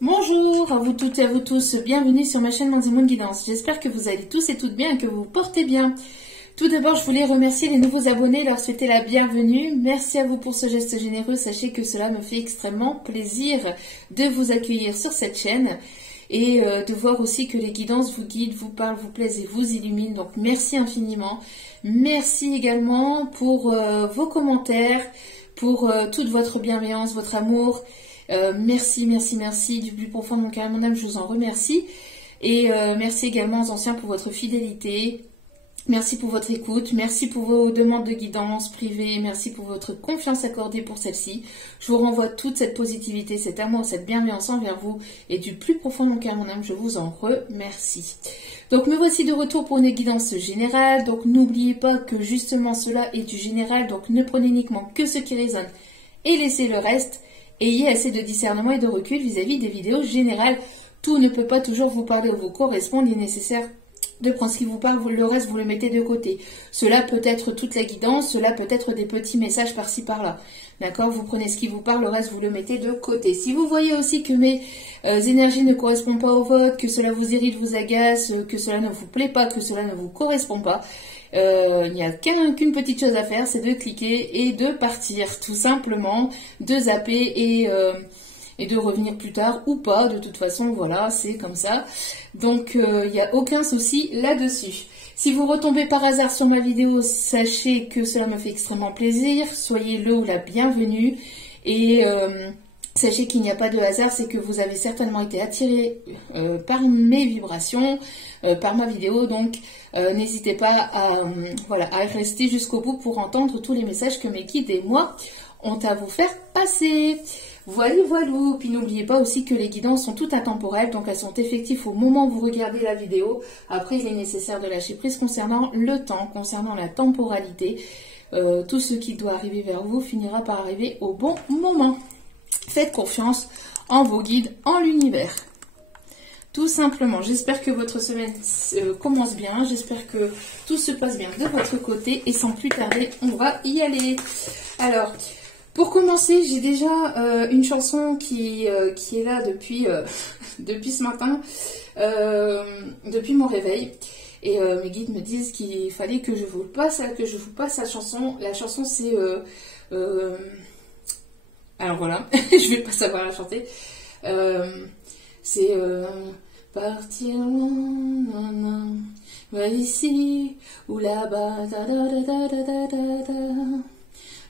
Bonjour à vous toutes et à vous tous, bienvenue sur ma chaîne Mandy Moon Guidance. J'espère que vous allez tous et toutes bien et que vous vous portez bien. Tout d'abord, je voulais remercier les nouveaux abonnés et leur souhaiter la bienvenue. Merci à vous pour ce geste généreux. Sachez que cela me fait extrêmement plaisir de vous accueillir sur cette chaîne et de voir aussi que les guidances vous guident, vous parlent, vous plaisent et vous illuminent. Donc merci infiniment. Merci également pour vos commentaires, pour toute votre bienveillance, votre amour. Merci du plus profond de mon cœur et de mon âme, je vous en remercie. Et merci également aux anciens pour votre fidélité. Merci pour votre écoute, merci pour vos demandes de guidance privée, merci pour votre confiance accordée pour celle-ci. Je vous renvoie toute cette positivité, cet amour, cette bienveillance envers vous et du plus profond de mon cœur et de mon âme, je vous en remercie. Donc me voici de retour pour une guidance générale, donc n'oubliez pas que justement cela est du général, donc ne prenez uniquement que ce qui résonne et laissez le reste. Ayez assez de discernement et de recul vis-à-vis des vidéos générales. Tout ne peut pas toujours vous parler ou vous correspondre. Il est nécessaire de prendre ce qui vous parle, le reste vous le mettez de côté. Cela peut être toute la guidance, cela peut être des petits messages par-ci par-là. D'accord? Vous prenez ce qui vous parle, le reste vous le mettez de côté. Si vous voyez aussi que mes énergies ne correspondent pas aux vôtres, que cela vous irrite, vous agace, que cela ne vous plaît pas, que cela ne vous correspond pas, il n'y a qu'une petite chose à faire, c'est de cliquer et de partir, tout simplement, de zapper et de revenir plus tard ou pas, de toute façon, voilà, c'est comme ça. Donc, il n'y a aucun souci là-dessus. Si vous retombez par hasard sur ma vidéo, sachez que cela me fait extrêmement plaisir, soyez le ou la bienvenue et sachez qu'il n'y a pas de hasard, c'est que vous avez certainement été attiré par mes vibrations, par ma vidéo, donc n'hésitez pas à rester jusqu'au bout pour entendre tous les messages que mes guides et moi ont à vous faire passer. Voilà. Puis n'oubliez pas aussi que les guidances sont toutes intemporelles, donc elles sont effectives au moment où vous regardez la vidéo. Après, il est nécessaire de lâcher prise concernant le temps, concernant la temporalité. Tout ce qui doit arriver vers vous finira par arriver au bon moment. Faites confiance en vos guides, en l'univers. Tout simplement, j'espère que votre semaine commence bien, j'espère que tout se passe bien de votre côté et sans plus tarder, on va y aller. Alors, pour commencer, j'ai déjà une chanson qui est là depuis, depuis ce matin, depuis mon réveil. Et mes guides me disent qu'il fallait que je vous passe la chanson. La chanson c'est... alors voilà, je vais pas savoir la chanter. C'est partir loin, va ici ou là-bas, da da da da da da da,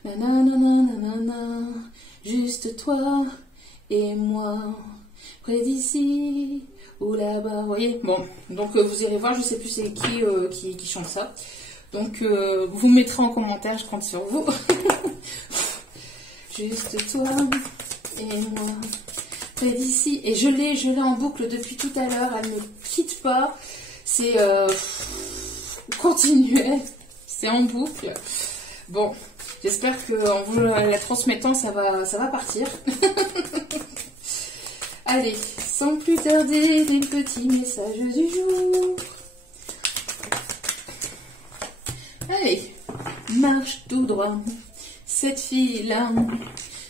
nanana, juste toi et moi, près d'ici ou là-bas. Vous voyez, bon, donc vous irez voir, je sais plus c'est qui chante ça. Donc vous mettrez en commentaire, je compte sur vous. Juste toi et moi, près d'ici. Et je l'ai en boucle depuis tout à l'heure. Elle ne quitte pas. C'est continuel. C'est en boucle. Bon, j'espère qu'en vous la transmettant, ça va partir. Allez, sans plus tarder, les petits messages du jour. Allez, marche tout droit. Cette fille-là,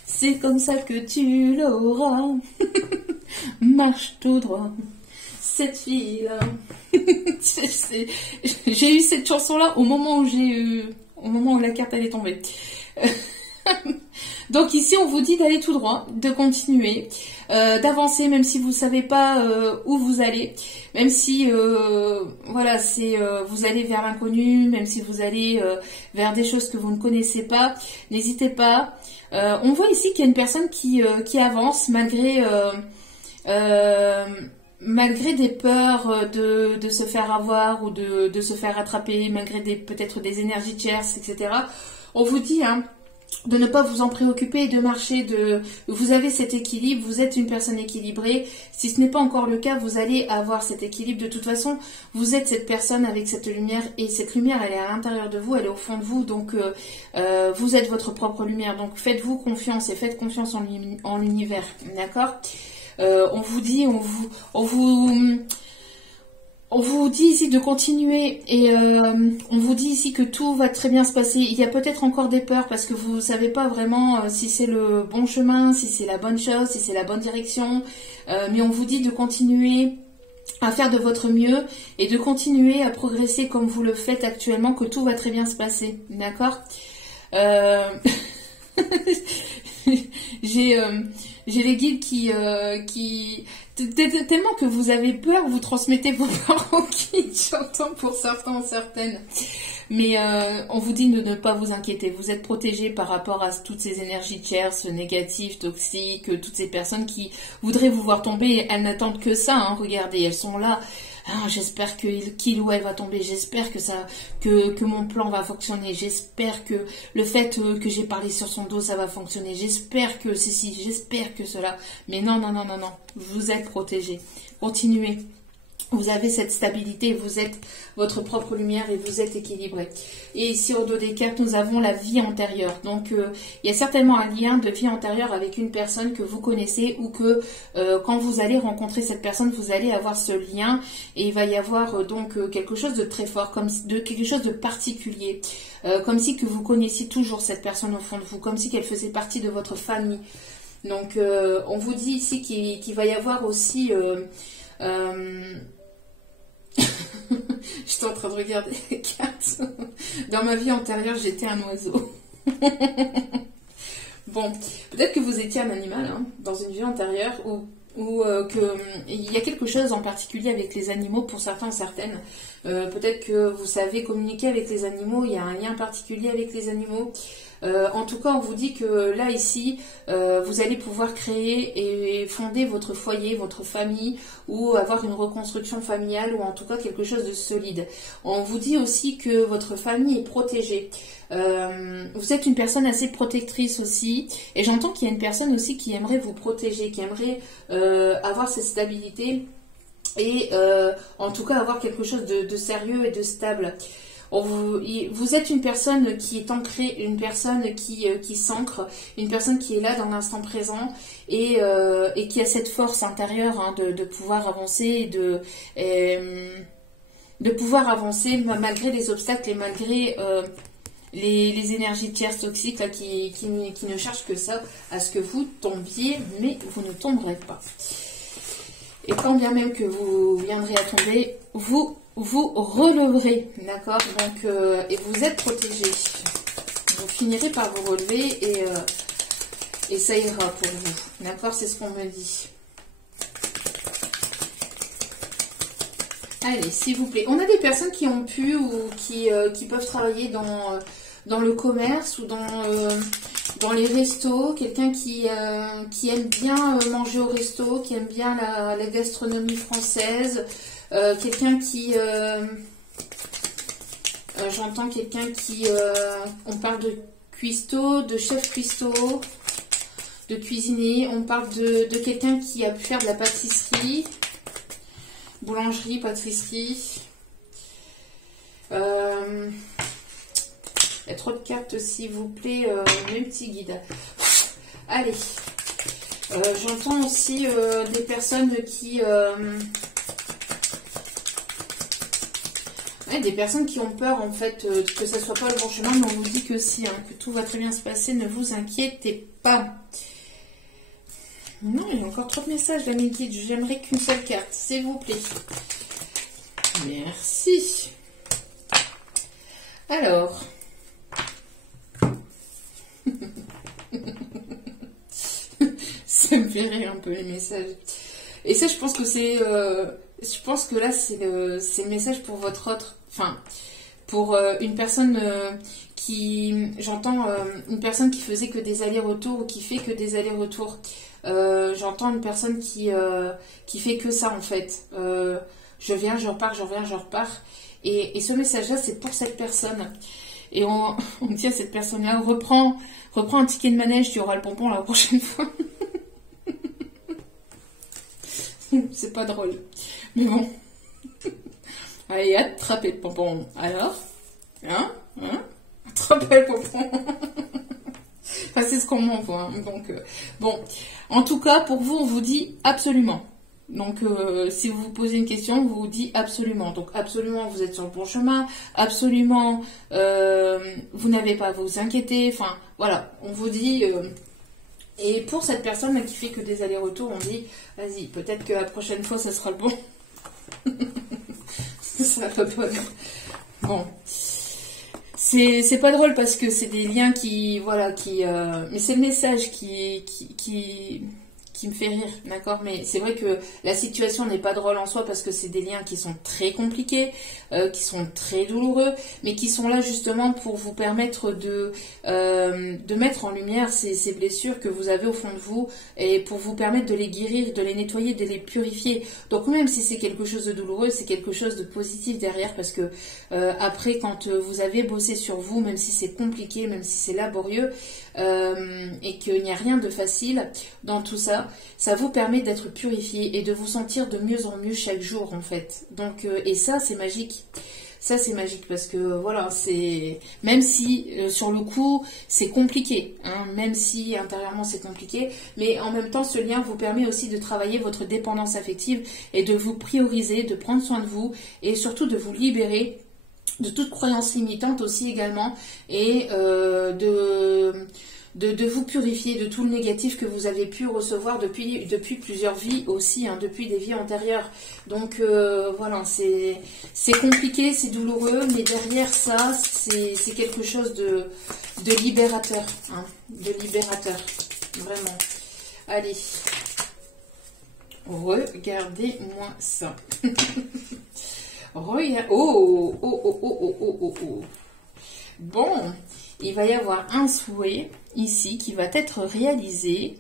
c'est comme ça que tu l'auras. Marche tout droit. Cette fille-là. J'ai eu cette chanson-là au moment où la carte allait tomber. Donc ici, on vous dit d'aller tout droit, de continuer, d'avancer, même si vous ne savez pas où vous allez, même si voilà, vous allez vers l'inconnu, même si vous allez vers des choses que vous ne connaissez pas, n'hésitez pas. On voit ici qu'il y a une personne qui avance malgré des peurs de se faire avoir ou de se faire attraper, malgré peut-être des énergies tierces, etc. On vous dit de ne pas vous en préoccuper et de marcher, vous avez cet équilibre, vous êtes une personne équilibrée. Si ce n'est pas encore le cas, vous allez avoir cet équilibre. De toute façon, vous êtes cette personne avec cette lumière et cette lumière, elle est à l'intérieur de vous, elle est au fond de vous, donc vous êtes votre propre lumière. Donc faites-vous confiance et faites confiance en l'univers, d'accord? On vous dit, on On vous dit ici de continuer et on vous dit ici que tout va très bien se passer. Il y a peut-être encore des peurs parce que vous ne savez pas vraiment si c'est le bon chemin, si c'est la bonne chose, si c'est la bonne direction. Mais on vous dit de continuer à faire de votre mieux et de continuer à progresser comme vous le faites actuellement, que tout va très bien se passer. D'accord? J'ai les guides qui tellement que vous avez peur, vous transmettez vos peurs aux guides, j'entends pour certains, certaines. Mais on vous dit de ne pas vous inquiéter. Vous êtes protégés par rapport à toutes ces énergies tierces, négatives, toxiques, toutes ces personnes qui voudraient vous voir tomber. Elles n'attendent que ça. Hein. Regardez, elles sont là. Ah, j'espère qu'il ou elle va tomber. J'espère que mon plan va fonctionner. J'espère que le fait que j'ai parlé sur son dos, ça va fonctionner. J'espère que ceci, j'espère que cela. Mais non, non, non, non, non. Vous êtes protégés. Continuez. Vous avez cette stabilité, vous êtes votre propre lumière et vous êtes équilibré. Et ici, au dos des cartes, nous avons la vie antérieure. Donc, il y a certainement un lien de vie antérieure avec une personne que vous connaissez ou que quand vous allez rencontrer cette personne, vous allez avoir ce lien et il va y avoir donc quelque chose de très fort, quelque chose de particulier. Comme si que vous connaissiez toujours cette personne au fond de vous, comme si qu'elle faisait partie de votre famille. Donc, on vous dit ici qu'il va y avoir aussi... J'étais en train de regarder les cartes. Dans ma vie antérieure, j'étais un oiseau. Bon, peut-être que vous étiez un animal hein, dans une vie antérieure ou qu'il y a quelque chose en particulier avec les animaux pour certains, certaines. Peut-être que vous savez communiquer avec les animaux, il y a un lien particulier avec les animaux. En tout cas, on vous dit que là, ici, vous allez pouvoir créer et fonder votre foyer, votre famille, ou avoir une reconstruction familiale, ou en tout cas quelque chose de solide. On vous dit aussi que votre famille est protégée. Vous êtes une personne assez protectrice aussi, et j'entends qu'il y a une personne aussi qui aimerait vous protéger, qui aimerait avoir cette stabilité, et en tout cas avoir quelque chose de sérieux et de stable. Vous êtes une personne qui est ancrée, une personne qui s'ancre, une personne qui est là dans l'instant présent et qui a cette force intérieure hein, de pouvoir avancer, de pouvoir avancer malgré les obstacles et malgré les énergies tierces toxiques là, qui ne cherchent que ça, à ce que vous tombiez, mais vous ne tomberez pas. Et quand bien même que vous viendrez à tomber, vous releverez, d'accord? Donc, et vous êtes protégé. Vous finirez par vous relever et ça ira pour vous, d'accord? C'est ce qu'on me dit. Allez, s'il vous plaît. On a des personnes qui ont pu ou qui peuvent travailler dans le commerce ou dans les restos, quelqu'un qui aime bien manger au resto, qui aime bien la gastronomie française, quelqu'un qui... j'entends quelqu'un qui... on parle de cuistot, de chef cuistot, de cuisinier, on parle de quelqu'un qui a pu faire de la pâtisserie, boulangerie, pâtisserie. Il y a trop de cartes, s'il vous plaît, mes petits guides. Allez. J'entends aussi des personnes qui... des personnes qui ont peur, en fait, que ça ne soit pas le bon chemin, mais on vous dit que si, hein, que tout va très bien se passer, ne vous inquiétez pas. Non, il y a encore trop de messages, là, mes guides. J'aimerais qu'une seule carte, s'il vous plaît. Merci. Alors... Ça me fait rire un peu les messages. Et ça, je pense que c'est... je pense que là, c'est le message pour votre autre... Enfin, pour une personne qui... J'entends une personne qui faisait que des allers-retours ou qui fait que des allers-retours. J'entends une personne qui fait que ça, en fait. Je viens, je repars, je reviens, je repars. Et ce message-là, c'est pour cette personne. Et on dit à cette personne-là, reprends un ticket de manège, tu auras le pompon la prochaine fois. C'est pas drôle. Mais bon. Allez, attrapez le pompon. Alors, hein attrapez le pompon. Enfin, c'est ce qu'on m'envoie. Hein. Donc, bon. En tout cas, pour vous, on vous dit absolument. Donc, si vous vous posez une question, vous vous dites absolument. Donc, absolument, vous êtes sur le bon chemin. Absolument, vous n'avez pas à vous inquiéter. Enfin, voilà, on vous dit... et pour cette personne là, qui fait que des allers-retours, on dit, vas-y, peut-être que la prochaine fois, ça sera le bon. Ça sera pas bon. Bon. C'est pas drôle parce que c'est des liens qui... Voilà, qui... mais c'est le message qui me fait rire, d'accord? Mais c'est vrai que la situation n'est pas drôle en soi parce que c'est des liens qui sont très compliqués, qui sont très douloureux, mais qui sont là justement pour vous permettre de mettre en lumière ces blessures que vous avez au fond de vous et pour vous permettre de les guérir, de les nettoyer, de les purifier. Donc même si c'est quelque chose de douloureux, c'est quelque chose de positif derrière parce que après quand vous avez bossé sur vous, même si c'est compliqué, même si c'est laborieux, et qu'il n'y a rien de facile dans tout ça, ça vous permet d'être purifié et de vous sentir de mieux en mieux chaque jour en fait. Donc, et ça c'est magique. Ça c'est magique parce que voilà, c'est même si sur le coup c'est compliqué, hein, même si intérieurement c'est compliqué, mais en même temps ce lien vous permet aussi de travailler votre dépendance affective et de vous prioriser, de prendre soin de vous et surtout de vous libérer de toute croyance limitante aussi également et de vous purifier de tout le négatif que vous avez pu recevoir depuis plusieurs vies aussi, hein, depuis des vies antérieures. Donc voilà, c'est compliqué, c'est douloureux, mais derrière ça, c'est quelque chose de libérateur, hein, de libérateur, vraiment. Allez, regardez-moi ça. Regarde. Oh, oh, oh, oh, oh, oh, oh, oh. Bon, il va y avoir un souhait ici qui va être réalisé.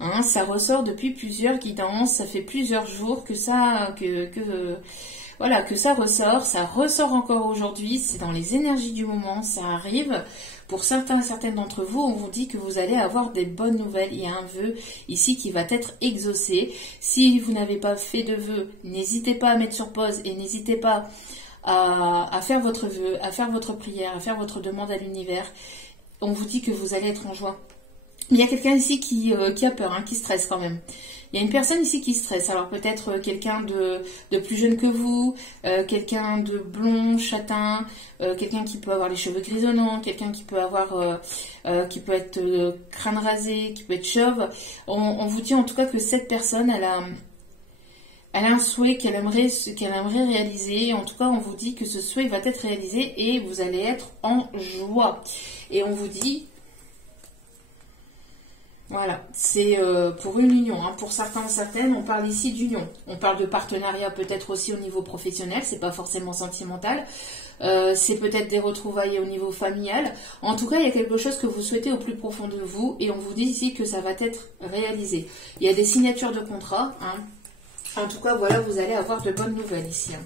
Hein, ça ressort depuis plusieurs guidances. Ça fait plusieurs jours que ça, voilà, que ça ressort encore aujourd'hui. C'est dans les énergies du moment. Ça arrive. Pour certaines d'entre vous, on vous dit que vous allez avoir des bonnes nouvelles. Il y a un vœu ici qui va être exaucé. Si vous n'avez pas fait de vœu, n'hésitez pas à mettre sur pause et n'hésitez pas à faire votre vœu, à faire votre prière, à faire votre demande à l'univers. On vous dit que vous allez être en joie. Il y a quelqu'un ici qui a peur, hein, qui stresse quand même. Il y a une personne ici qui stresse. Alors peut-être quelqu'un de plus jeune que vous, quelqu'un de blond, châtain, quelqu'un qui peut avoir les cheveux grisonnants, quelqu'un qui peut avoir, qui peut être crâne rasé, qui peut être chauve. On vous dit en tout cas que cette personne, elle a un souhait qu'elle aimerait réaliser. En tout cas, on vous dit que ce souhait va être réalisé et vous allez être en joie. Et on vous dit... Voilà, c'est pour une union. Hein. Pour certains, certaines, on parle ici d'union. On parle de partenariat peut-être aussi au niveau professionnel, c'est pas forcément sentimental. C'est peut-être des retrouvailles au niveau familial. En tout cas, il y a quelque chose que vous souhaitez au plus profond de vous et on vous dit ici que ça va être réalisé. Il y a des signatures de contrat. Hein. En tout cas, voilà, vous allez avoir de bonnes nouvelles ici. Hein.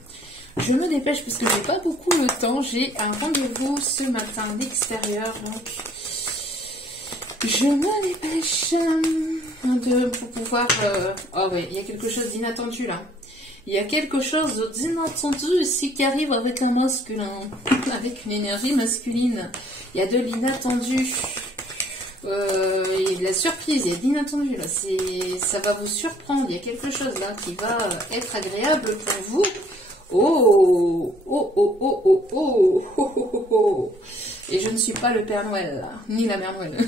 Je me dépêche parce que j'ai pas beaucoup le temps. J'ai un rendez-vous ce matin à l'extérieur, donc... Je me dépêche pour pouvoir... Oh oui, il y a quelque chose d'inattendu là. Il y a quelque chose d'inattendu ici qui arrive avec un masculin, avec une énergie masculine. Il y a de l'inattendu. La surprise, il y a de l'inattendu là. Ça va vous surprendre. Il y a quelque chose là qui va être agréable pour vous. Oh, oh, oh, oh, oh, oh, oh, oh, oh, oh. Et je ne suis pas le Père Noël, là, ni la Mère Noël.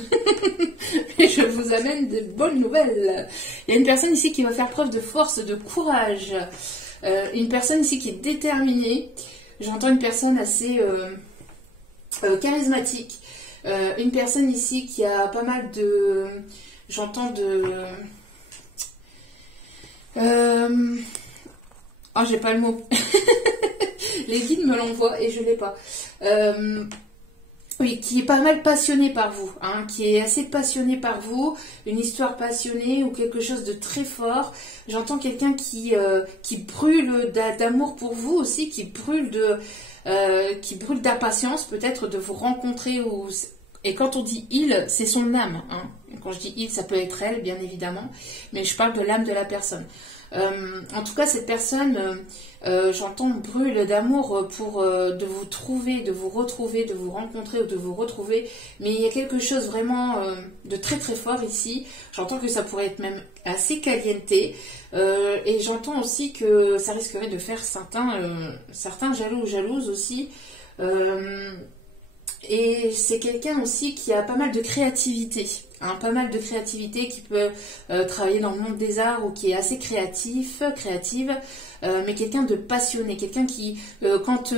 Et je vous amène de bonnes nouvelles. Il y a une personne ici qui va faire preuve de force, de courage. Une personne ici qui est déterminée. J'entends une personne assez charismatique. Une personne ici qui a pas mal de... J'entends de... Oh, j'ai pas le mot. Les guides me l'envoient et je l'ai pas. Oui, qui est pas mal passionné par vous, hein, qui est assez passionné par vous, une histoire passionnée ou quelque chose de très fort. J'entends quelqu'un qui brûle d'amour pour vous aussi, qui brûle d'impatience peut-être de vous rencontrer. Et quand on dit il, c'est son âme. Hein. Quand je dis il, ça peut être elle, bien évidemment, mais je parle de l'âme de la personne. En tout cas, cette personne, j'entends, brûle d'amour pour de vous trouver, de vous retrouver, de vous rencontrer ou de vous retrouver. Mais il y a quelque chose vraiment de très très fort ici. J'entends que ça pourrait être même assez caliente. Et j'entends aussi que ça risquerait de faire certains jaloux ou jalouses aussi. Et c'est quelqu'un aussi qui a pas mal de créativité, hein, pas mal de créativité, qui peut travailler dans le monde des arts ou qui est assez créative, mais quelqu'un de passionné, quelqu'un qui, quand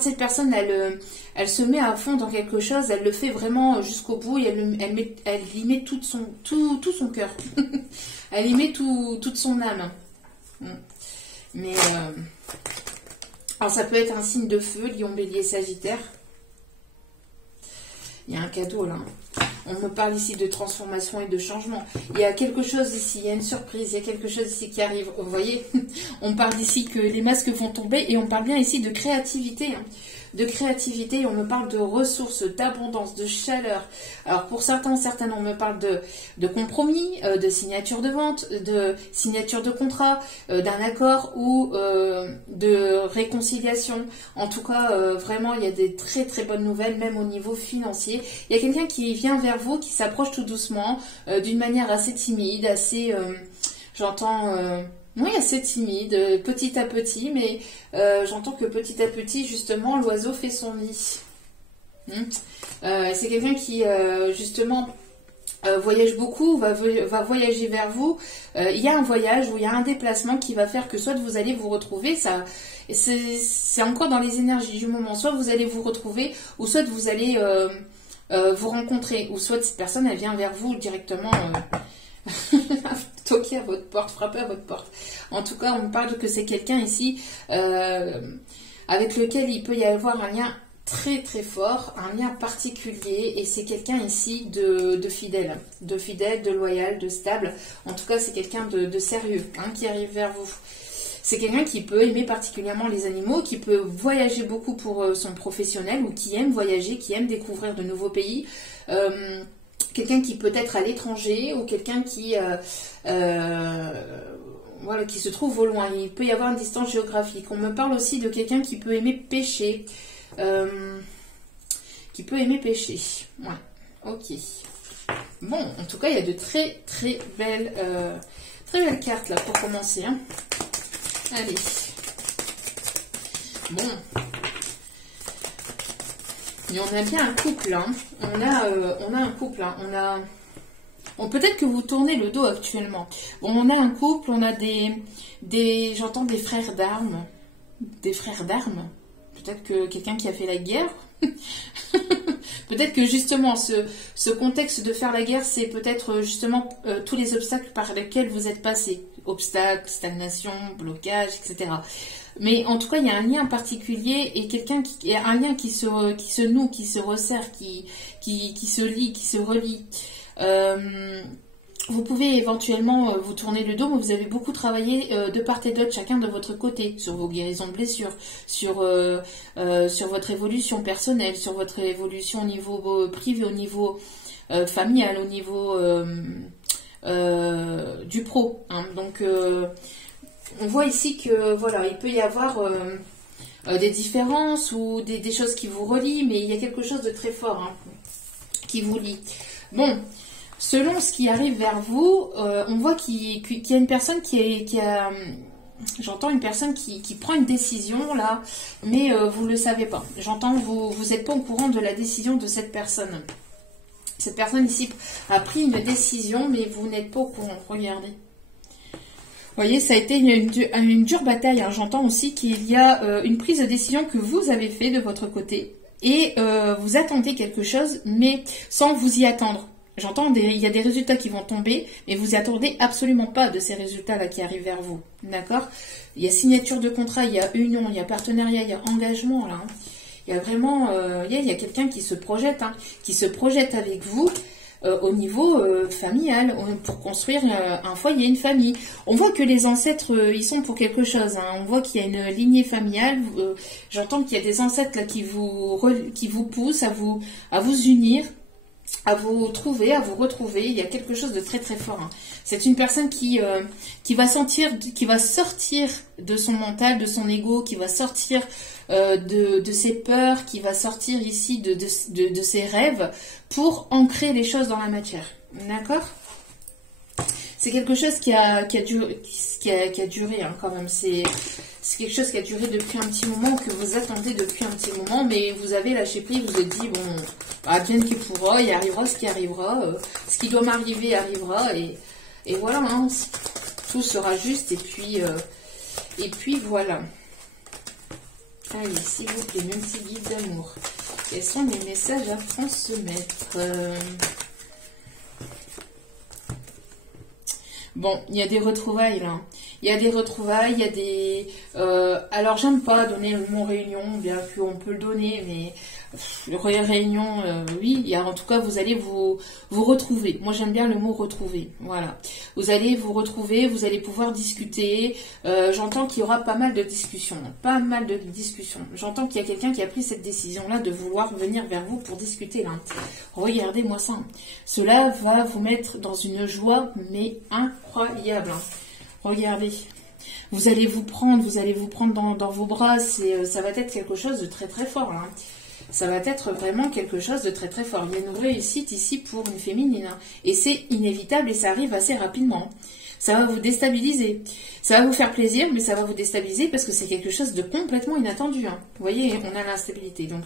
cette personne, elle se met à fond dans quelque chose, elle le fait vraiment jusqu'au bout et elle y met tout son cœur, elle y met toute son âme. Mais alors ça peut être un signe de feu, Lion, Bélier, Sagittaire. Il y a un cadeau là. On me parle ici de transformation et de changement. Il y a quelque chose ici, il y a une surprise, il y a quelque chose ici qui arrive. Vous voyez, on parle ici que les masques vont tomber et on parle bien ici de créativité. Hein. De créativité, on me parle de ressources, d'abondance, de chaleur. Alors pour certaines, on me parle de compromis, de signature de vente, de signature de contrat, d'un accord ou de réconciliation. En tout cas, vraiment, il y a des très très bonnes nouvelles, même au niveau financier. Il y a quelqu'un qui vient vers vous, qui s'approche tout doucement, d'une manière assez timide, assez, j'entends... oui, assez timide, petit à petit, mais j'entends que petit à petit, justement, l'oiseau fait son nid. C'est quelqu'un qui, justement, voyage beaucoup, va voyager vers vous. Il y a un voyage ou il y a un déplacement qui va faire que soit vous allez vous retrouver, c'est encore dans les énergies du moment, soit vous allez vous retrouver, ou soit vous allez vous rencontrer, ou soit cette personne, elle vient vers vous directement... toquer à votre porte, frapper à votre porte. En tout cas, on parle que c'est quelqu'un ici avec lequel il peut y avoir un lien très très fort, un lien particulier, et c'est quelqu'un ici de fidèle, de loyal, de stable. En tout cas, c'est quelqu'un de sérieux, hein, qui arrive vers vous. C'est quelqu'un qui peut aimer particulièrement les animaux, qui peut voyager beaucoup pour son professionnel, ou qui aime voyager, qui aime découvrir de nouveaux pays. Quelqu'un qui peut être à l'étranger ou quelqu'un qui voilà, qui se trouve au loin. Il peut y avoir une distance géographique. On me parle aussi de quelqu'un qui peut aimer pêcher. Ouais, ok. Bon, en tout cas, il y a de très très belles cartes là pour commencer. Hein. Allez. Bon. Et on a bien un couple, hein. On a un couple, hein. Bon, peut-être que vous tournez le dos actuellement. Bon, on a un couple, on a j'entends des frères d'armes. Des frères d'armes. Peut-être que quelqu'un qui a fait la guerre. Peut-être que justement, ce contexte de faire la guerre, c'est peut-être justement tous les obstacles par lesquels vous êtes passé. Obstacles, stagnation, blocage, etc. Mais en tout cas, il y a un lien particulier et il y a un lien qui se noue, qui se resserre, qui se lie, qui se relie. Vous pouvez éventuellement vous tourner le dos, mais vous avez beaucoup travaillé de part et d'autre, chacun de votre côté, sur vos guérisons de blessures, sur votre évolution personnelle, sur votre évolution au niveau privé, au niveau familial, au niveau du pro. Hein. Donc, on voit ici que voilà, il peut y avoir des différences ou des choses qui vous relient, mais il y a quelque chose de très fort, hein, qui vous lie. Bon, selon ce qui arrive vers vous, on voit qu'il y a une personne j'entends une personne qui prend une décision là, mais vous ne le savez pas. J'entends vous n'êtes pas au courant de la décision de cette personne. Cette personne ici a pris une décision, mais vous n'êtes pas au courant. Regardez. Vous voyez, ça a été une dure bataille. Hein. J'entends aussi qu'il y a une prise de décision que vous avez fait de votre côté. Et vous attendez quelque chose, mais sans vous y attendre. J'entends, il y a des résultats qui vont tomber, mais vous n'y attendez absolument pas de ces résultats-là qui arrivent vers vous. D'accord? Il y a signature de contrat, il y a union, il y a partenariat, il y a engagement. Là, hein. Il y a vraiment, il y a quelqu'un qui se projette, hein, qui se projette avec vous. Au niveau familial, pour construire un foyer, une famille. On voit que les ancêtres, ils sont pour quelque chose. Hein. On voit qu'il y a une lignée familiale. J'entends qu'il y a des ancêtres là qui vous poussent à vous unir. à vous trouver, à vous retrouver. Il y a quelque chose de très très fort, hein. C'est une personne qui va sortir de son mental, de son ego, qui va sortir de ses peurs, qui va sortir ici de ses rêves pour ancrer les choses dans la matière. D'accord? C'est quelque chose qui a duré, hein, quand même. C'est quelque chose qui a duré depuis un petit moment, que vous attendez depuis un petit moment, mais vous avez lâché prise, vous vous êtes dit, bon, advienne que pourra, il arrivera ce qui arrivera, ce qui doit m'arriver arrivera, et voilà, hein, tout sera juste, et puis voilà. Allez, s'il vous plaît, même si guide d'amour, quels sont les messages à transmettre? Bon, il y a des retrouvailles là. Il y a des retrouvailles, il y a des... alors, j'aime pas donner le mot réunion, bien qu'on peut le donner, mais réunion, oui, il y a, en tout cas, vous allez vous retrouver. Moi, j'aime bien le mot retrouver. Voilà. Vous allez vous retrouver, vous allez pouvoir discuter. J'entends qu'il y aura pas mal de discussions. Pas mal de discussions. J'entends qu'il y a quelqu'un qui a pris cette décision-là de vouloir venir vers vous pour discuter là. Regardez-moi ça. Cela va vous mettre dans une joie, mais incroyable. Regardez. Vous allez vous prendre dans vos bras. Ça va être quelque chose de très très fort, hein. Ça va être vraiment quelque chose de très très fort. Il y a une réussite ici pour une féminine, hein. Et c'est inévitable et ça arrive assez rapidement. Ça va vous déstabiliser. Ça va vous faire plaisir, mais ça va vous déstabiliser parce que c'est quelque chose de complètement inattendu, hein. Vous voyez, on a l'instabilité. Donc,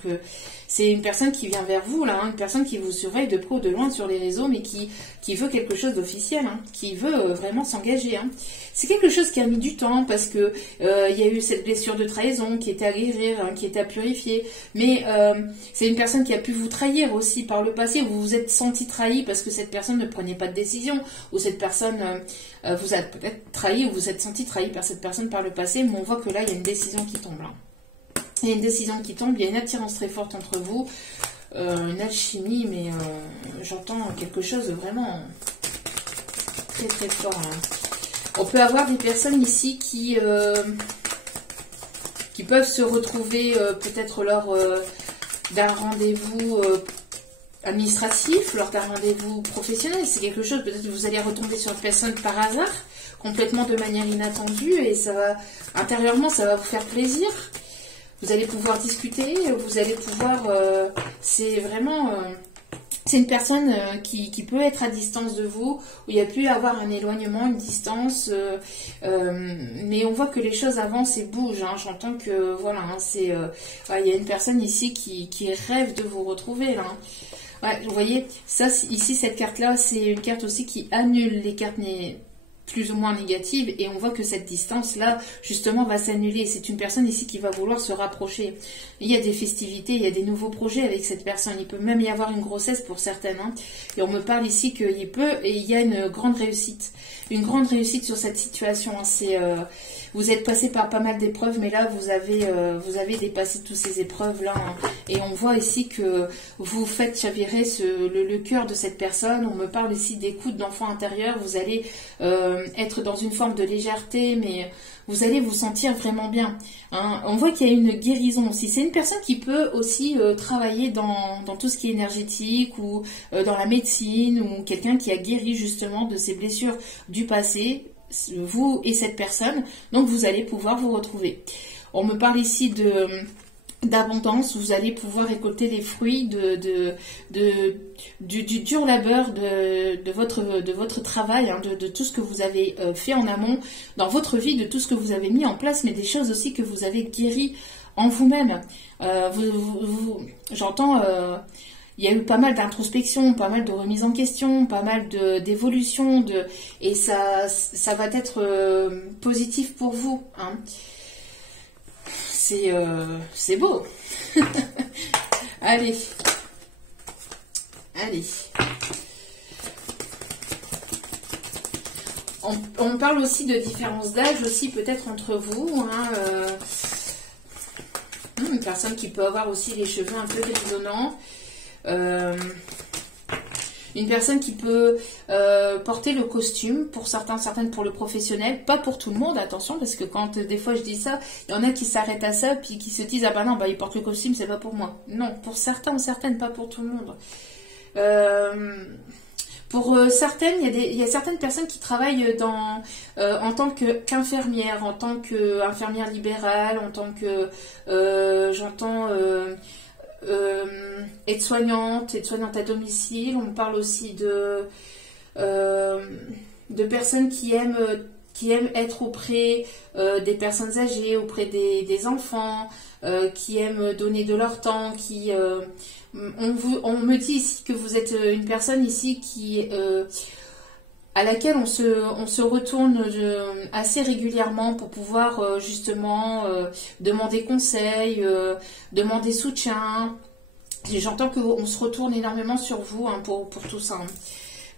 c'est une personne qui vient vers vous, là, hein, une personne qui vous surveille de près ou de loin sur les réseaux, mais qui veut quelque chose d'officiel, hein, qui veut vraiment s'engager, hein. C'est quelque chose qui a mis du temps parce que il y a eu cette blessure de trahison qui était à guérir, hein, qui était à purifier. Mais c'est une personne qui a pu vous trahir aussi par le passé. Vous vous êtes senti trahi parce que cette personne ne prenait pas de décision, ou cette personne vous a peut-être trahi, ou vous êtes senti trahi par cette personne par le passé. Mais on voit que là, il y a une décision qui tombe, là. Il y a une décision qui tombe, il y a une attirance très forte entre vous, une alchimie, mais j'entends quelque chose de vraiment très très fort, hein. On peut avoir des personnes ici qui peuvent se retrouver peut-être lors d'un rendez-vous administratif, lors d'un rendez-vous professionnel. C'est quelque chose, peut-être que vous allez retomber sur une personne par hasard, complètement de manière inattendue, et ça va, intérieurement, ça va vous faire plaisir. Vous allez pouvoir discuter, vous allez pouvoir... c'est vraiment... c'est une personne qui peut être à distance de vous, où il y a pu avoir un éloignement, une distance, mais on voit que les choses avancent et bougent, hein. J'entends que, voilà, hein, il y a une personne ici qui rêve de vous retrouver, là, hein. Ouais, vous voyez, ça, ici, cette carte-là, c'est une carte aussi qui annule les cartes plus ou moins négative, et on voit que cette distance-là, justement, va s'annuler. C'est une personne ici qui va vouloir se rapprocher. Il y a des festivités, il y a des nouveaux projets avec cette personne. Il peut même y avoir une grossesse pour certaines, hein. Et on me parle ici qu'il y a une grande réussite. Une grande réussite sur cette situation, hein. Vous êtes passé par pas mal d'épreuves, mais là, vous avez dépassé toutes ces épreuves-là, hein. Et on voit ici que vous faites chavirer le cœur de cette personne. On me parle ici d'écoute d'enfant intérieur. Vous allez être dans une forme de légèreté, mais vous allez vous sentir vraiment bien, hein. On voit qu'il y a une guérison aussi. C'est une personne qui peut aussi travailler dans tout ce qui est énergétique, ou dans la médecine, ou quelqu'un qui a guéri justement de ses blessures du passé, vous et cette personne. Donc vous allez pouvoir vous retrouver. On me parle ici d'abondance. Vous allez pouvoir récolter les fruits du dur labeur de votre travail, hein, de tout ce que vous avez fait en amont dans votre vie, de tout ce que vous avez mis en place, mais des choses aussi que vous avez guéries en vous-même. J'entends... il y a eu pas mal d'introspection, pas mal de remise en question, pas mal d'évolution, et ça va être positif pour vous, hein. C'est beau. Allez. On parle aussi de différence d'âge aussi peut-être entre vous, hein. Une personne qui peut avoir aussi les cheveux un peu grisonnants. Une personne qui peut porter le costume, pour certaines pour le professionnel, pas pour tout le monde, attention, parce que quand des fois je dis ça, il y en a qui s'arrêtent à ça, puis qui se disent, ah bah non, bah il porte le costume, c'est pas pour moi. Non, pour certains ou certaines, pas pour tout le monde. Pour certaines, il y a certaines personnes qui travaillent en tant qu'infirmière, en tant qu'infirmière libérale, en tant que, j'entends, aide-soignante à domicile. On parle aussi de personnes qui aiment être auprès des personnes âgées, auprès des enfants, qui aiment donner de leur temps, on me dit ici que vous êtes une personne ici à laquelle on se retourne assez régulièrement pour pouvoir justement demander conseil, demander soutien. Et j'entends qu'on se retourne énormément sur vous pour tout ça.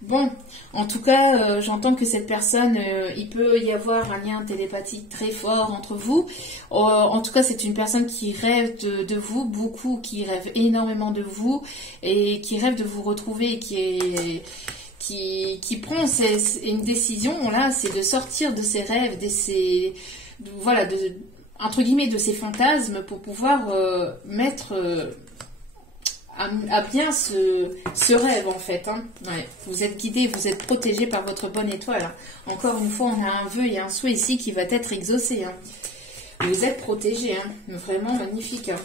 Bon, en tout cas, j'entends que cette personne, il peut y avoir un lien télépathique très fort entre vous. En tout cas, c'est une personne qui rêve de vous, beaucoup, qui rêve énormément de vous et qui rêve de vous retrouver et qui prend une décision, là, c'est de sortir de ses rêves, voilà, entre guillemets, de ses fantasmes pour pouvoir mettre... à bien ce rêve en fait. Hein. Ouais. Vous êtes guidé, vous êtes protégé par votre bonne étoile. Hein. Encore une fois, on a un vœu et un souhait ici qui va être exaucé. Hein. Vous êtes protégé, hein. Vraiment magnifique. Hein.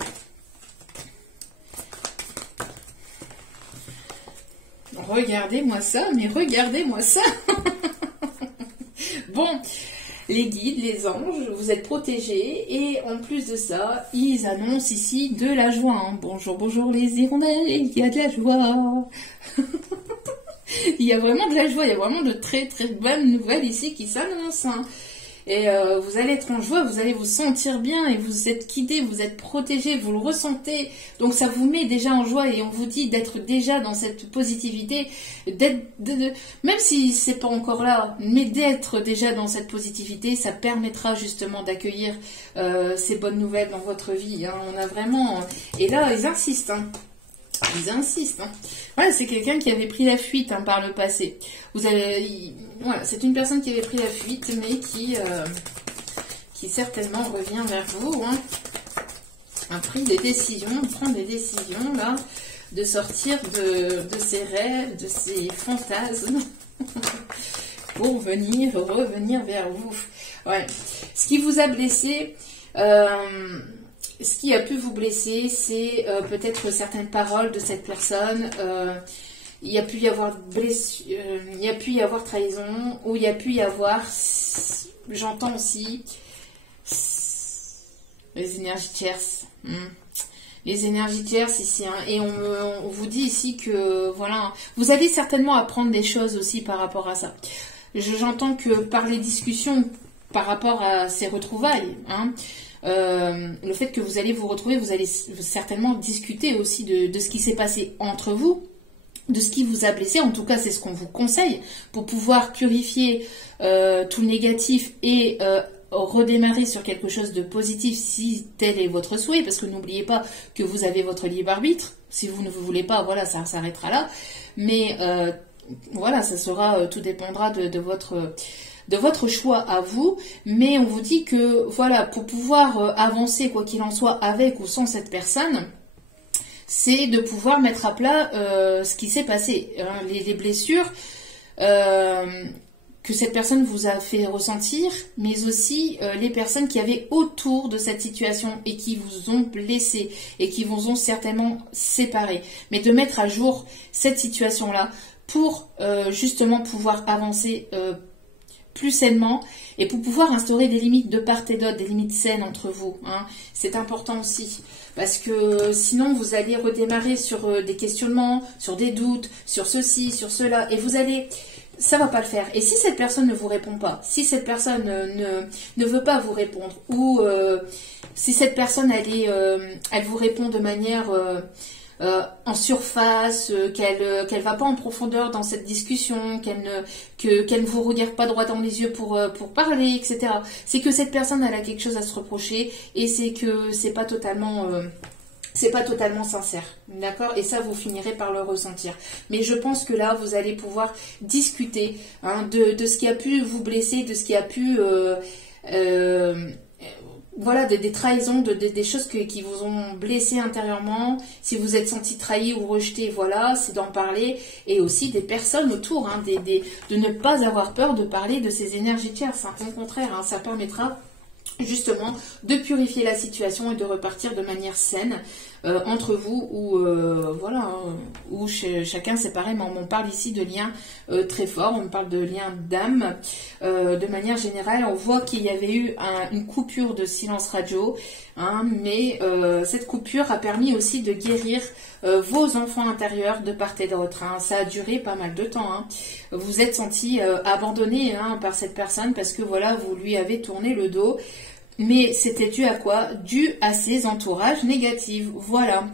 Regardez-moi ça, mais regardez-moi ça. Bon, les guides, les anges, vous êtes protégés et en plus de ça, ils annoncent ici de la joie. Hein. Bonjour, bonjour les hirondelles, il y a de la joie. Il y a vraiment de la joie, il y a vraiment de très très bonnes nouvelles ici qui s'annoncent. Hein. Et vous allez être en joie, vous allez vous sentir bien et vous êtes guidés, vous êtes protégés, vous le ressentez. Donc ça vous met déjà en joie et on vous dit d'être déjà dans cette positivité, même si c'est pas encore là, mais d'être déjà dans cette positivité, ça permettra justement d'accueillir ces bonnes nouvelles dans votre vie. Hein. On a vraiment... Et là, ils insistent. Hein. Ils insistent. Hein. Voilà, c'est quelqu'un qui avait pris la fuite par le passé. Voilà, c'est une personne qui avait pris la fuite, mais qui certainement revient vers vous. Hein. A pris des décisions, prend des décisions là, de sortir de ses rêves, de ses fantasmes, pour revenir vers vous. Ouais. Ce qui vous a blessé. Ce qui a pu vous blesser, c'est peut-être certaines paroles de cette personne. Il y a pu y avoir blessure, il y a pu y avoir trahison, ou il y a pu y avoir, j'entends aussi, les énergies tierces. Les énergies tierces ici. Hein, et on vous dit ici que, voilà, vous allez certainement apprendre des choses aussi par rapport à ça. J'entends que par les discussions, par rapport à ces retrouvailles, hein, le fait que vous allez vous retrouver, vous allez certainement discuter aussi de ce qui s'est passé entre vous, de ce qui vous a blessé. En tout cas, c'est ce qu'on vous conseille pour pouvoir purifier tout le négatif et redémarrer sur quelque chose de positif si tel est votre souhait, parce que n'oubliez pas que vous avez votre libre arbitre. Si vous ne vous voulez pas, voilà, ça s'arrêtera là. Mais voilà, ça sera, tout dépendra de votre choix à vous, mais on vous dit que voilà, pour pouvoir avancer quoi qu'il en soit avec ou sans cette personne, c'est de pouvoir mettre à plat ce qui s'est passé, hein, les blessures que cette personne vous a fait ressentir, mais aussi les personnes qui avaient autour de cette situation et qui vous ont blessé et qui vous ont certainement séparé, mais de mettre à jour cette situation-là pour justement pouvoir avancer plus sainement et pour pouvoir instaurer des limites de part et d'autre, des limites saines entre vous. Hein. C'est important aussi parce que sinon vous allez redémarrer sur des questionnements, sur des doutes, sur ceci, sur cela et ça va pas le faire. Et si cette personne ne vous répond pas, si cette personne ne veut pas vous répondre ou si cette personne elle vous répond de manière en surface, qu'elle va pas en profondeur dans cette discussion, qu'elle ne vous regarde pas droit dans les yeux pour parler, etc. C'est que cette personne elle a quelque chose à se reprocher et c'est que c'est pas totalement sincère, d'accord? Et ça, vous finirez par le ressentir. Mais je pense que là, vous allez pouvoir discuter hein, de ce qui a pu vous blesser, de ce qui a pu voilà, des trahisons, des choses qui vous ont blessé intérieurement. Si vous êtes senti trahi ou rejeté, voilà, c'est d'en parler. Et aussi des personnes autour, hein, de ne pas avoir peur de parler de ces énergies tierces. Hein. Au contraire, hein, ça permettra justement de purifier la situation et de repartir de manière saine entre vous ou voilà, hein, ou chacun séparément. On parle ici de liens très forts, on parle de liens d'âme. De manière générale, on voit qu'il y avait eu une coupure de silence radio, hein, mais cette coupure a permis aussi de guérir vos enfants intérieurs de part et d'autre. Hein. Ça a duré pas mal de temps. Hein. Vous êtes senti abandonné, hein, par cette personne parce que voilà, vous lui avez tourné le dos. Mais c'était dû à quoi? Dû à ses entourages négatifs. Voilà.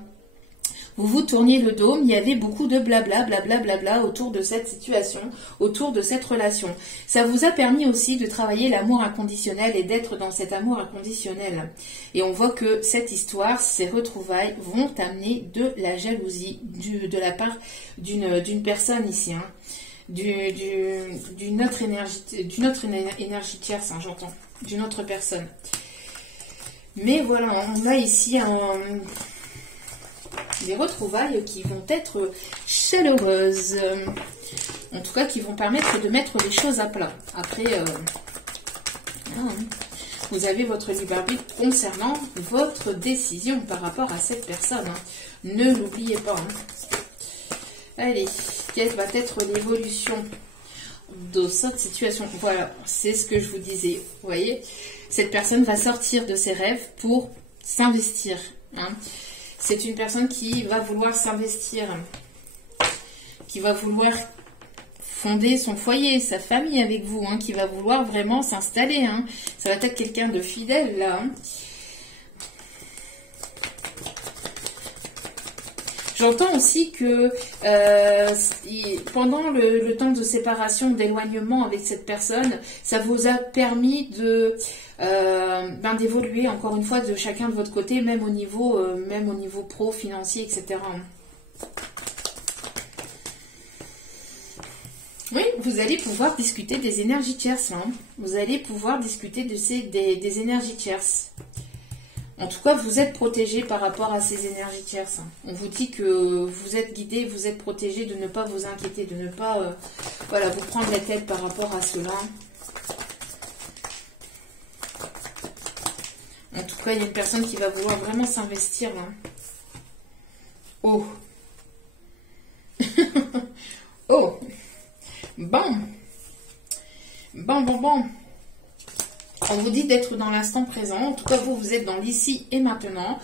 Vous vous tourniez le dos, il y avait beaucoup de blabla, blabla, blabla autour de cette situation, autour de cette relation. Ça vous a permis aussi de travailler l'amour inconditionnel et d'être dans cet amour inconditionnel. Et on voit que cette histoire, ces retrouvailles vont amener de la jalousie de la part d'une personne ici, hein. D'une autre énergie tierce, hein, j'entends, d'une autre personne. Mais voilà, on a ici des retrouvailles qui vont être chaleureuses, en tout cas qui vont permettre de mettre les choses à plat. Après, vous avez votre libre arbitre concernant votre décision par rapport à cette personne, hein. Ne l'oubliez pas, hein. Allez, quelle va être l'évolution de cette situation? Voilà, c'est ce que je vous disais. Vous voyez, cette personne va sortir de ses rêves pour s'investir, hein. C'est une personne qui va vouloir s'investir, qui va vouloir fonder son foyer, sa famille avec vous, hein, qui va vouloir vraiment s'installer, hein. Ça va être quelqu'un de fidèle, là, hein. J'entends aussi que pendant le temps de séparation, d'éloignement avec cette personne, ça vous a permis d'évoluer encore une fois de chacun de votre côté, même au niveau pro, financier, etc. Oui, vous allez pouvoir discuter des énergies tierces. Hein. Vous allez pouvoir discuter des énergies tierces. En tout cas, vous êtes protégé par rapport à ces énergies tierces. On vous dit que vous êtes guidé, vous êtes protégé, de ne pas vous inquiéter, de ne pas voilà, vous prendre la tête par rapport à cela. En tout cas, il y a une personne qui va vouloir vraiment s'investir. Hein. Oh. Oh. Bon. Bon. On vous dit d'être dans l'instant présent. En tout cas, vous êtes dans l'ici et maintenant.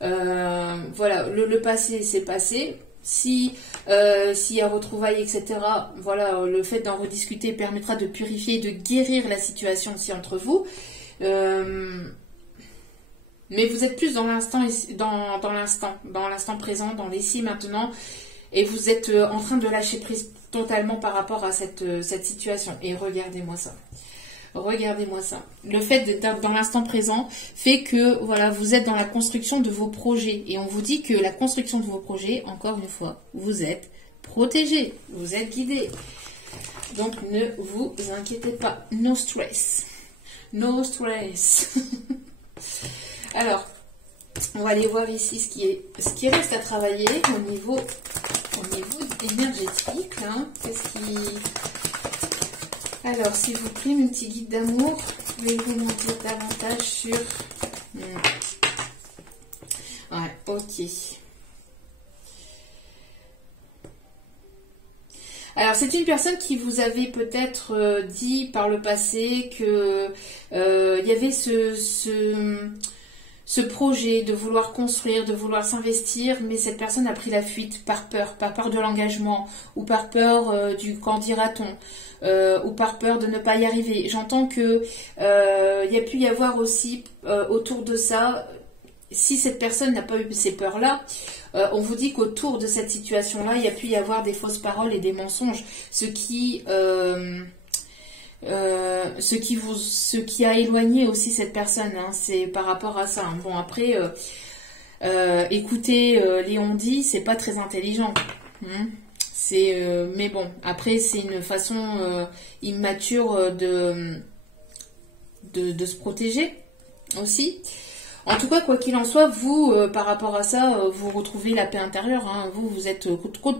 Voilà, le passé, c'est passé. S'il y a retrouvailles, etc., voilà, le fait d'en rediscuter permettra de purifier et de guérir la situation aussi entre vous. Mais vous êtes plus dans l'instant présent, dans l'ici et maintenant. Et vous êtes en train de lâcher prise totalement par rapport à cette situation. Et regardez-moi ça. Regardez-moi ça. Le fait d'être dans l'instant présent fait que voilà, vous êtes dans la construction de vos projets. Et on vous dit que la construction de vos projets, encore une fois, vous êtes protégé, vous êtes guidé. Donc ne vous inquiétez pas. No stress. No stress. Alors, on va aller voir ici ce qui reste à travailler au niveau énergétique. Hein. Qu'est-ce qui... Alors, s'il vous plaît, mon petit guide d'amour, pouvez-vous m'en dire davantage sur... Ouais, ok. Alors, c'est une personne qui vous avait peut-être dit par le passé que il y avait ce projet de vouloir construire, de vouloir s'investir, mais cette personne a pris la fuite par peur de l'engagement, ou par peur du qu'en dira-t-on, ou par peur de ne pas y arriver. J'entends que il y a pu y avoir aussi autour de ça, si cette personne n'a pas eu ces peurs-là, on vous dit qu'autour de cette situation-là, il y a pu y avoir des fausses paroles et des mensonges, ce qui a éloigné aussi cette personne, hein, c'est par rapport à ça. Hein. Bon, après, écouter les on-dit, c'est pas très intelligent. Hein. Mais bon, après, c'est une façon immature de se protéger. aussi. En tout cas, quoi qu'il en soit, vous, par rapport à ça, vous retrouvez la paix intérieure. Hein. Vous êtes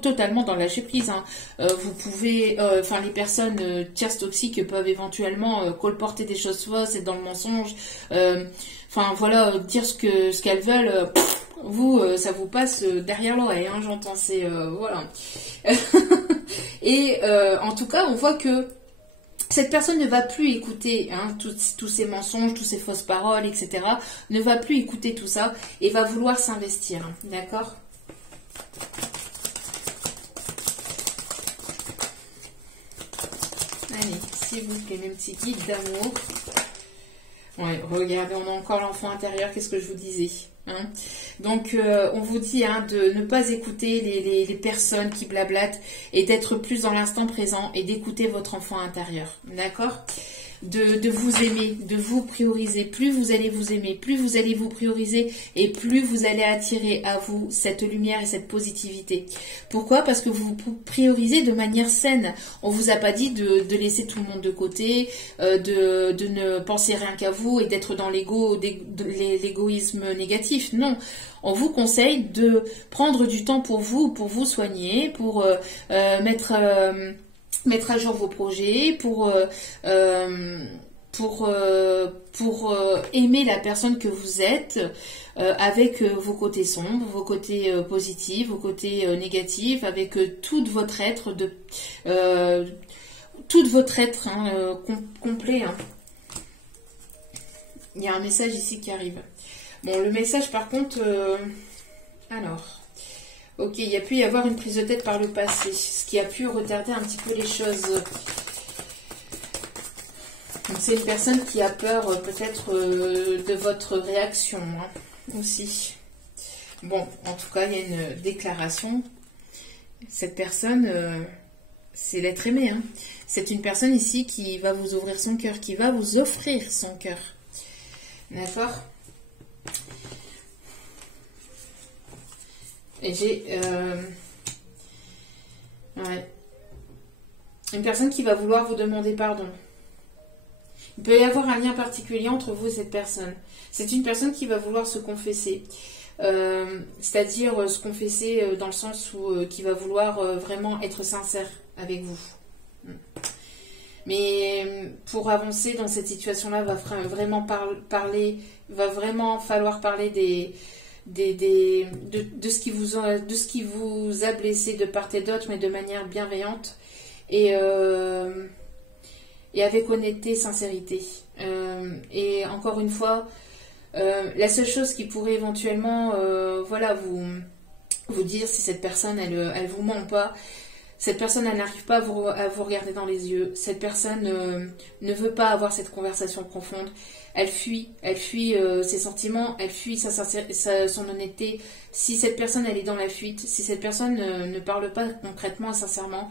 totalement dans le lâcher prise. Hein. Vous pouvez, enfin, les personnes tierces toxiques peuvent éventuellement colporter des choses fausses, être dans le mensonge. Enfin, voilà, dire ce qu'elles veulent. Vous, ça vous passe derrière l'oreille. Hein, j'entends, c'est voilà. Et en tout cas, on voit que cette personne ne va plus écouter hein, tous ces mensonges, toutes ces fausses paroles, etc. Ne va plus écouter tout ça et va vouloir s'investir. Hein, d'accord? Allez, s'il vous plaît, mes petits guides d'amour. Ouais, regardez, on a encore l'enfant intérieur, qu'est-ce que je vous disais hein. Donc, on vous dit hein, de ne pas écouter les personnes qui blablatent et d'être plus dans l'instant présent et d'écouter votre enfant intérieur. D'accord? De vous aimer, de vous prioriser. Plus vous allez vous aimer, plus vous allez vous prioriser et plus vous allez attirer à vous cette lumière et cette positivité. Pourquoi? Parce que vous vous priorisez de manière saine. On vous a pas dit de laisser tout le monde de côté, de ne penser rien qu'à vous et d'être dans l'égoïsme négatif. Non. On vous conseille de prendre du temps pour vous soigner, pour mettre à jour vos projets, pour aimer la personne que vous êtes avec vos côtés sombres, vos côtés positifs, vos côtés négatifs, avec tout votre être, hein, complet. Hein. Il y a un message ici qui arrive. Bon, le message par contre, alors... Ok, il y a pu y avoir une prise de tête par le passé, ce qui a pu retarder un petit peu les choses. Donc c'est une personne qui a peur peut-être de votre réaction hein, aussi. Bon, en tout cas, il y a une déclaration. Cette personne, c'est l'être aimé. Hein. C'est une personne ici qui va vous ouvrir son cœur, qui va vous offrir son cœur. D'accord ? Et j'ai une personne qui va vouloir vous demander pardon. Il peut y avoir un lien particulier entre vous et cette personne. C'est une personne qui va vouloir se confesser. C'est-à-dire se confesser dans le sens où qui va vouloir vraiment être sincère avec vous. Mais pour avancer dans cette situation-là, va vraiment falloir parler de ce qui vous a blessé de part et d'autre, mais de manière bienveillante et avec honnêteté, sincérité. Et encore une fois, la seule chose qui pourrait éventuellement vous dire si cette personne elle vous ment pas, cette personne elle n'arrive pas à vous regarder dans les yeux, cette personne ne veut pas avoir cette conversation profonde. Elle fuit ses sentiments, elle fuit son honnêteté. Si cette personne elle est dans la fuite, si cette personne ne parle pas concrètement et sincèrement,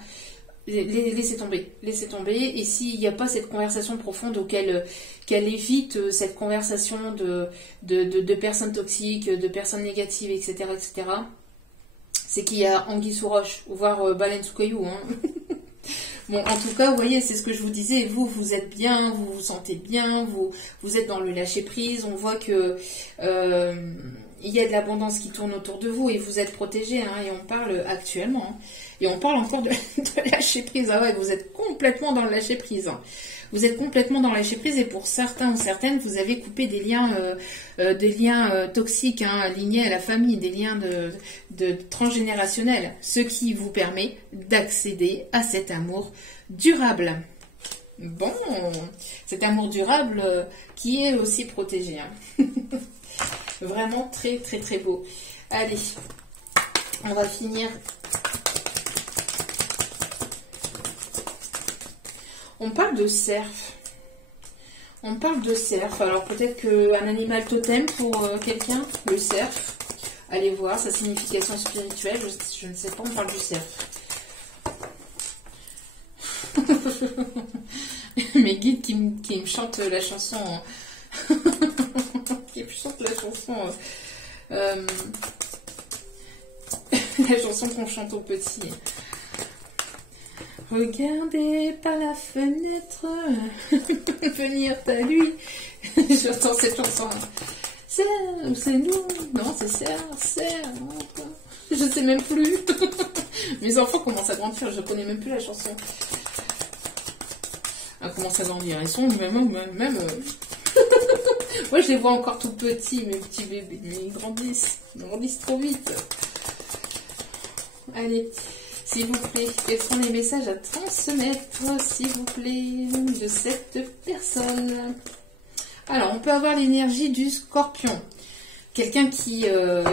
laissez tomber. Et s'il n'y a pas cette conversation profonde qu'elle évite cette conversation de personnes toxiques, de personnes négatives, etc., c'est qu'il y a anguille sous roche, voire baleine sous caillou. Hein. Bon, en tout cas, vous voyez, c'est ce que je vous disais, vous êtes bien, vous vous sentez bien, vous êtes dans le lâcher-prise, on voit que il y a de l'abondance qui tourne autour de vous et vous êtes protégé, hein, et on parle actuellement, hein, et on parle encore de lâcher-prise, ah ouais, vous êtes complètement dans le lâcher-prise, hein. Vous êtes complètement dans le lâcher-prise et pour certains ou certaines, vous avez coupé des liens toxiques, hein, liés à la famille, des liens de transgénérationnels, ce qui vous permet d'accéder à cet amour durable. Bon, cet amour durable qui est aussi protégé. Hein. Vraiment très très très beau. Allez, on va finir. On parle de cerf. Alors peut-être qu'un animal totem pour quelqu'un, le cerf. Allez voir sa signification spirituelle. Je ne sais pas, on parle du cerf. Mes guides qui me chantent la chanson. Qui me chantent la chanson. La chanson qu'on chante aux petits. Regardez par la fenêtre, venir à lui. J'entends cette chanson. C'est nous. Non, c'est serre. Je sais même plus. Mes enfants commencent à grandir. Je connais même plus la chanson. Ils commencent à grandir. Ils sont même moi, je les vois encore tout petits, mes petits bébés. Mais ils grandissent trop vite. Allez, s'il vous plaît, quels sont les messages à transmettre, s'il vous plaît, de cette personne? Alors, on peut avoir l'énergie du Scorpion. Quelqu'un qui a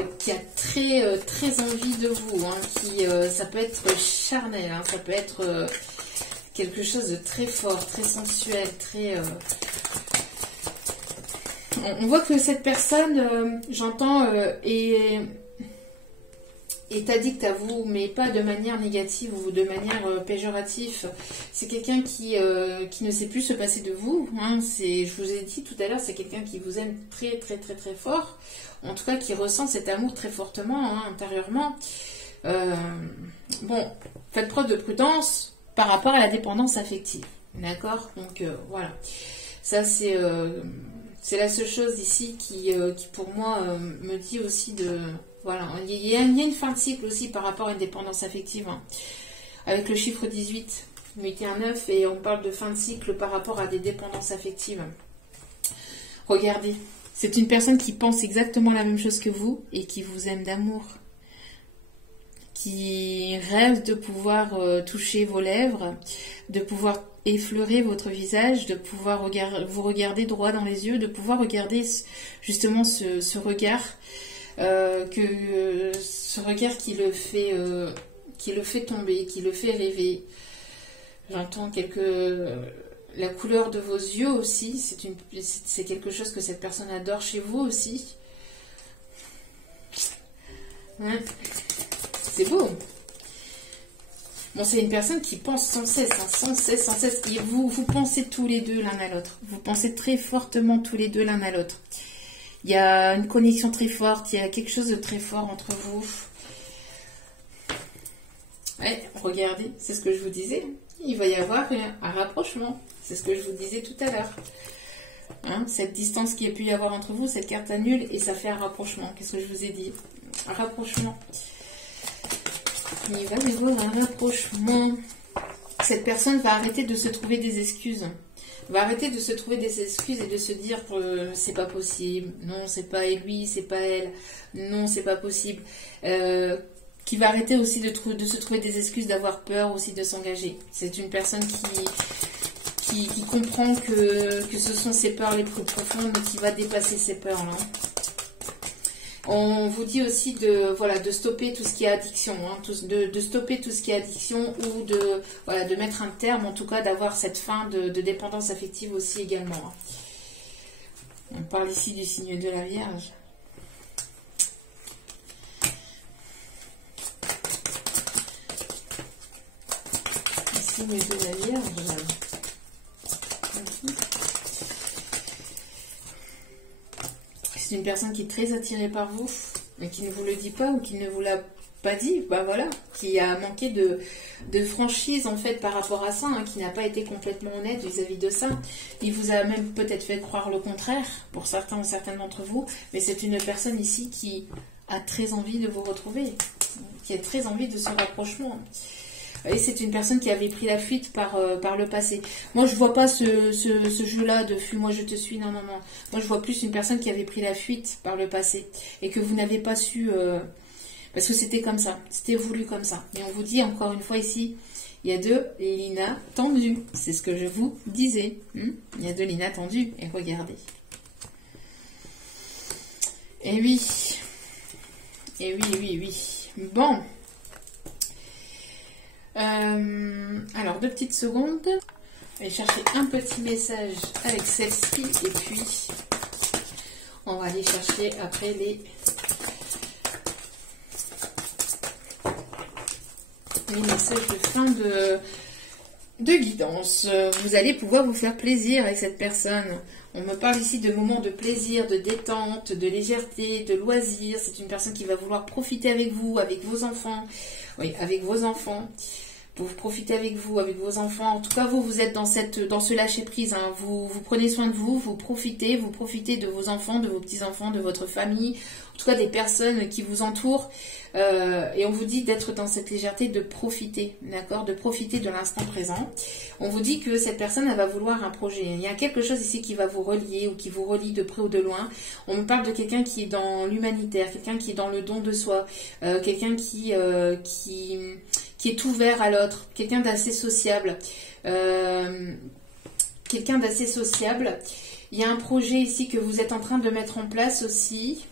très envie de vous. Hein, ça peut être charnel, hein, ça peut être quelque chose de très fort, très sensuel, très... On voit que cette personne, j'entends, est addict à vous, mais pas de manière négative ou de manière péjorative. C'est quelqu'un qui ne sait plus se passer de vous. Hein. Je vous ai dit tout à l'heure, c'est quelqu'un qui vous aime très fort. En tout cas, qui ressent cet amour très fortement, hein, intérieurement. Bon, faites preuve de prudence par rapport à la dépendance affective. D'accord? Donc, voilà. Ça, c'est la seule chose ici qui pour moi, me dit aussi de... Voilà, il y a une fin de cycle aussi par rapport à une dépendance affective. Hein. Avec le chiffre 18, 8 et 1, 9, et on parle de fin de cycle par rapport à des dépendances affectives. Regardez, c'est une personne qui pense exactement la même chose que vous et qui vous aime d'amour. Qui rêve de pouvoir toucher vos lèvres, de pouvoir effleurer votre visage, de pouvoir vous regarder droit dans les yeux, de pouvoir regarder justement ce regard... ce regard qui le fait tomber, qui le fait rêver. J'entends la couleur de vos yeux aussi, c'est quelque chose que cette personne adore chez vous aussi. Ouais. C'est beau. Bon, c'est une personne qui pense sans cesse, hein, sans cesse. Et vous pensez tous les deux l'un à l'autre. Vous pensez très fortement tous les deux l'un à l'autre. Il y a une connexion très forte, il y a quelque chose de très fort entre vous. Ouais, regardez, c'est ce que je vous disais. Il va y avoir un rapprochement. C'est ce que je vous disais tout à l'heure. Hein, cette distance qu'il y a pu y avoir entre vous, cette carte annule et ça fait un rapprochement. Qu'est-ce que je vous ai dit? Un rapprochement. Il va y avoir un rapprochement. Cette personne va arrêter de se trouver des excuses. Va arrêter de se trouver des excuses et de se dire c'est pas possible, non c'est pas lui, c'est pas elle, non c'est pas possible. Qui va arrêter aussi de se trouver des excuses, d'avoir peur aussi de s'engager. C'est une personne qui comprend que ce sont ses peurs les plus profondes, mais qui va dépasser ces peurs-là. On vous dit aussi de stopper tout ce qui est addiction, hein, de stopper tout ce qui est addiction ou de mettre un terme, en tout cas d'avoir cette fin de dépendance affective aussi également. Hein. On parle ici du signe de la Vierge. Le signe de la Vierge. C'est une personne qui est très attirée par vous, mais qui ne vous le dit pas ou qui ne vous l'a pas dit, bah voilà, qui a manqué de franchise en fait par rapport à ça, hein, qui n'a pas été complètement honnête vis-à-vis de ça. Il vous a même peut-être fait croire le contraire, pour certains ou certaines d'entre vous, mais c'est une personne ici qui a très envie de vous retrouver, qui a très envie de ce rapprochement. Et c'est une personne qui avait pris la fuite par le passé. Moi, je vois pas ce jeu-là de fuis-moi, je te suis. Non. Moi, je vois plus une personne qui avait pris la fuite par le passé et que vous n'avez pas su... parce que c'était comme ça. C'était voulu comme ça. Et on vous dit encore une fois ici, il y a de l'inattendu. C'est ce que je vous disais. Il y a de l'inattendu. Et regardez. Et oui. Bon. Alors, 2 petites secondes. Je vais chercher un petit message avec celle-ci. Et puis, on va aller chercher après les messages de fin de guidance. Vous allez pouvoir vous faire plaisir avec cette personne. On me parle ici de moments de plaisir, de détente, de légèreté, de loisir. C'est une personne qui va vouloir profiter avec vous, avec vos enfants. Oui, avec vos enfants. Vous profitez avec vous, avec vos enfants. En tout cas, vous êtes dans ce lâcher prise. Hein. Vous prenez soin de vous, vous profitez de vos enfants, de vos petits-enfants, de votre famille, en tout cas des personnes qui vous entourent. Et on vous dit d'être dans cette légèreté, de profiter, d'accord, de profiter de l'instant présent. On vous dit que cette personne, elle va vouloir un projet. Il y a quelque chose ici qui va vous relier ou qui vous relie de près ou de loin. On me parle de quelqu'un qui est dans l'humanitaire, quelqu'un qui est dans le don de soi, quelqu'un qui est ouvert à l'autre, quelqu'un d'assez sociable. Quelqu'un d'assez sociable. Il y a un projet ici que vous êtes en train de mettre en place aussi.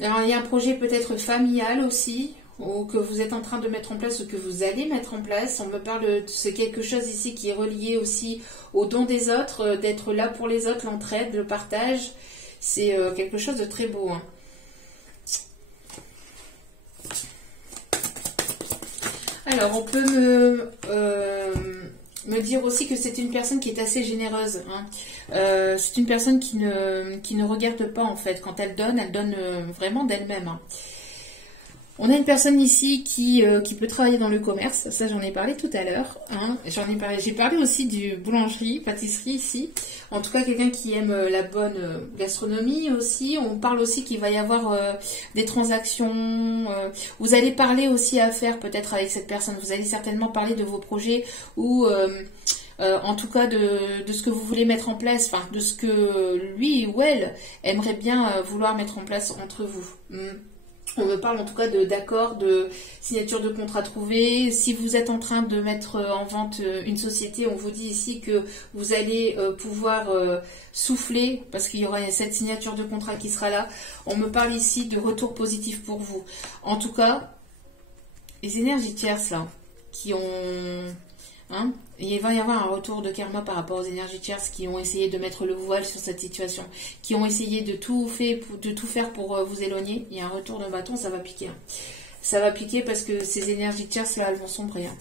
Alors, il y a un projet peut-être familial aussi, ou que vous êtes en train de mettre en place, ou que vous allez mettre en place. On me parle de c'est quelque chose ici qui est relié aussi au don des autres, d'être là pour les autres, l'entraide, le partage. C'est quelque chose de très beau. Hein. Alors, on peut me dire aussi que c'est une personne qui est assez généreuse. Hein. C'est une personne qui ne regarde pas, en fait. Quand elle donne vraiment d'elle-même. Hein. On a une personne ici qui peut travailler dans le commerce. Ça, j'en ai parlé tout à l'heure. Hein. J'ai parlé aussi du boulangerie, pâtisserie ici. En tout cas, quelqu'un qui aime la bonne gastronomie aussi. On parle aussi qu'il va y avoir des transactions. Vous allez parler aussi à faire peut-être avec cette personne. Vous allez certainement parler de vos projets ou... en tout cas de ce que vous voulez mettre en place, enfin de ce que lui ou elle aimerait bien vouloir mettre en place entre vous. On me parle en tout cas d'accords, de signature de contrat trouvé. Si vous êtes en train de mettre en vente une société, on vous dit ici que vous allez pouvoir souffler parce qu'il y aura cette signature de contrat qui sera là. On me parle ici de retour positif pour vous. En tout cas, les énergies tierces là, qui ont... Hein, il va y avoir un retour de karma par rapport aux énergies tierces qui ont essayé de mettre le voile sur cette situation, qui ont essayé de tout faire pour vous éloigner. Il y a un retour de bâton, ça va piquer. Hein. Ça va piquer parce que ces énergies tierces là, elles vont sombrer. Hein.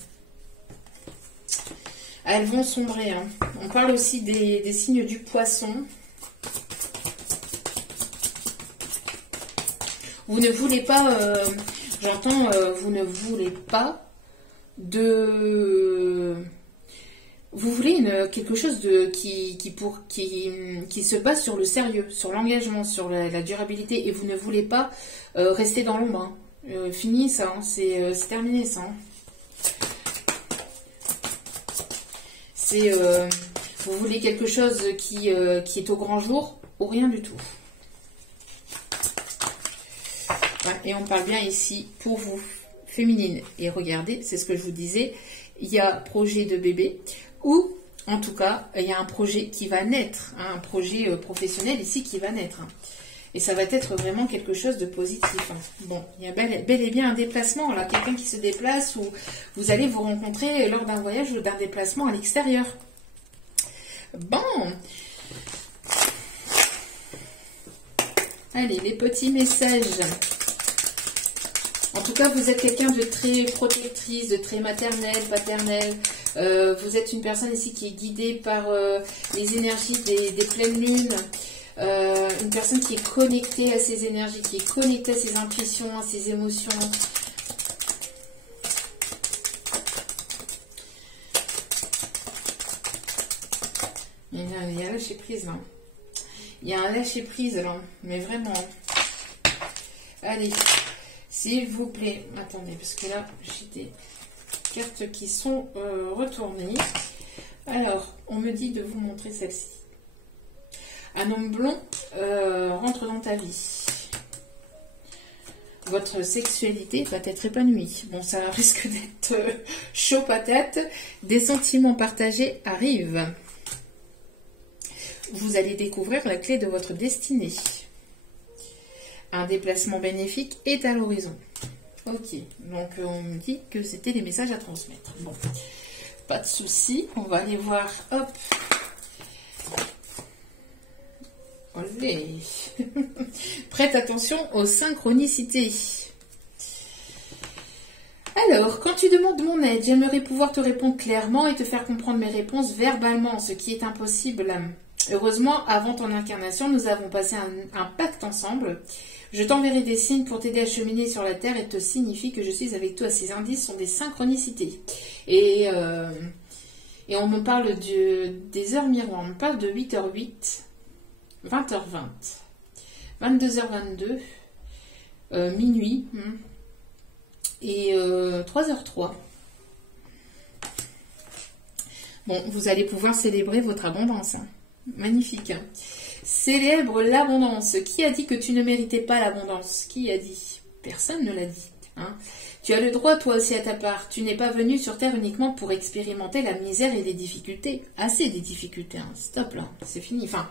Elles vont sombrer. Hein. On parle aussi des signes du poisson. Vous ne voulez pas, j'entends, vous ne voulez pas vous voulez quelque chose qui se base sur le sérieux, sur l'engagement, sur la durabilité, et vous ne voulez pas rester dans l'ombre. Hein. Fini ça, hein. C'est terminé ça. Hein. Vous voulez quelque chose qui est au grand jour ou rien du tout. Ouais, et on parle bien ici pour vous. Féminine. Et regardez, c'est ce que je vous disais, il y a projet de bébé ou en tout cas, il y a un projet qui va naître, hein, un projet professionnel ici qui va naître. Hein. Et ça va être vraiment quelque chose de positif. Hein. Bon, il y a bel et bien un déplacement, là, quelqu'un qui se déplace ou vous allez vous rencontrer lors d'un voyage ou d'un déplacement à l'extérieur. Bon. Allez, les petits messages. En tout cas, vous êtes quelqu'un de très protectrice, de très maternelle, paternelle. Vous êtes une personne ici qui est guidée par les énergies des pleines lunes. Une personne qui est connectée à ses énergies, qui est connectée à ses intuitions, à ses émotions. Il y a un lâcher prise là. Il y a un lâcher prise là, mais vraiment. Allez. S'il vous plaît, attendez, parce que là, j'ai des cartes qui sont retournées. Alors, on me dit de vous montrer celle-ci. Un homme blond rentre dans ta vie. Votre sexualité va être épanouie. Bon, ça risque d'être chaud patate. Des sentiments partagés arrivent. Vous allez découvrir la clé de votre destinée. Un déplacement bénéfique est à l'horizon. Ok, donc on me dit que c'était les messages à transmettre. Bon, pas de souci. On va aller voir. Hop. Olé. Prête attention aux synchronicités. Alors, quand tu demandes mon aide, j'aimerais pouvoir te répondre clairement et te faire comprendre mes réponses verbalement, ce qui est impossible. Heureusement, avant ton incarnation, nous avons passé un pacte ensemble. Je t'enverrai des signes pour t'aider à cheminer sur la Terre et te signifie que je suis avec toi. Ces indices sont des synchronicités. Et on me parle des heures miroirs. On me parle de 8h08, 20h20, 22h22, minuit et 3h03. Bon, vous allez pouvoir célébrer votre abondance. Hein. Magnifique. Hein. Célèbre l'abondance. Qui a dit que tu ne méritais pas l'abondance? Qui a dit? Personne ne l'a dit. Hein. Tu as le droit, toi aussi, à ta part. Tu n'es pas venu sur Terre uniquement pour expérimenter la misère et les difficultés. Assez des difficultés. Hein. Stop, là. C'est fini. Enfin,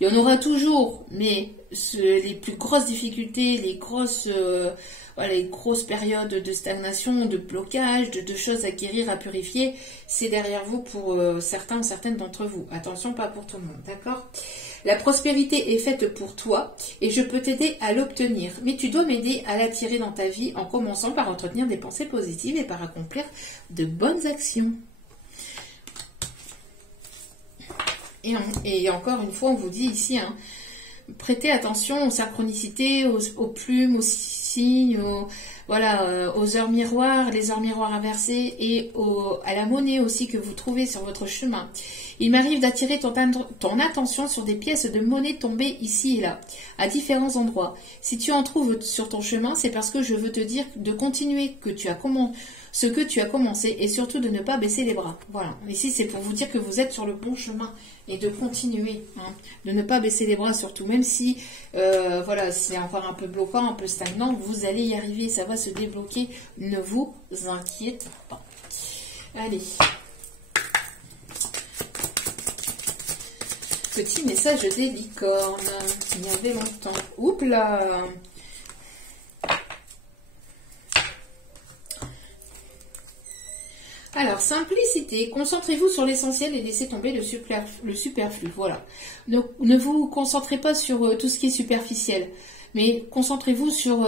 il y en aura toujours, mais les plus grosses difficultés, les grosses périodes de stagnation, de blocage, de choses à guérir, à purifier, c'est derrière vous pour certains ou certaines d'entre vous. Attention, pas pour tout le monde, d'accord? La prospérité est faite pour toi et je peux t'aider à l'obtenir. Mais tu dois m'aider à l'attirer dans ta vie en commençant par entretenir des pensées positives et par accomplir de bonnes actions. Et encore une fois, on vous dit ici, hein, prêtez attention aux synchronicités, aux plumes, aux signes, aux heures miroirs, les heures miroirs inversées et à la monnaie aussi que vous trouvez sur votre chemin. Il m'arrive d'attirer ton attention sur des pièces de monnaie tombées ici et là, à différents endroits. Si tu en trouves sur ton chemin, c'est parce que je veux te dire de continuer ce que tu as commencé et surtout de ne pas baisser les bras. Voilà. Ici, c'est pour vous dire que vous êtes sur le bon chemin et de continuer, hein, de ne pas baisser les bras surtout, même si c'est encore un peu bloquant, un peu stagnant, vous allez y arriver, ça va se débloquer, ne vous inquiétez pas. Allez. Petit message des licornes, il y avait longtemps. Oups là! Alors, simplicité, concentrez-vous sur l'essentiel et laissez tomber le superflu. Voilà. Donc, ne vous concentrez pas sur tout ce qui est superficiel, mais concentrez-vous sur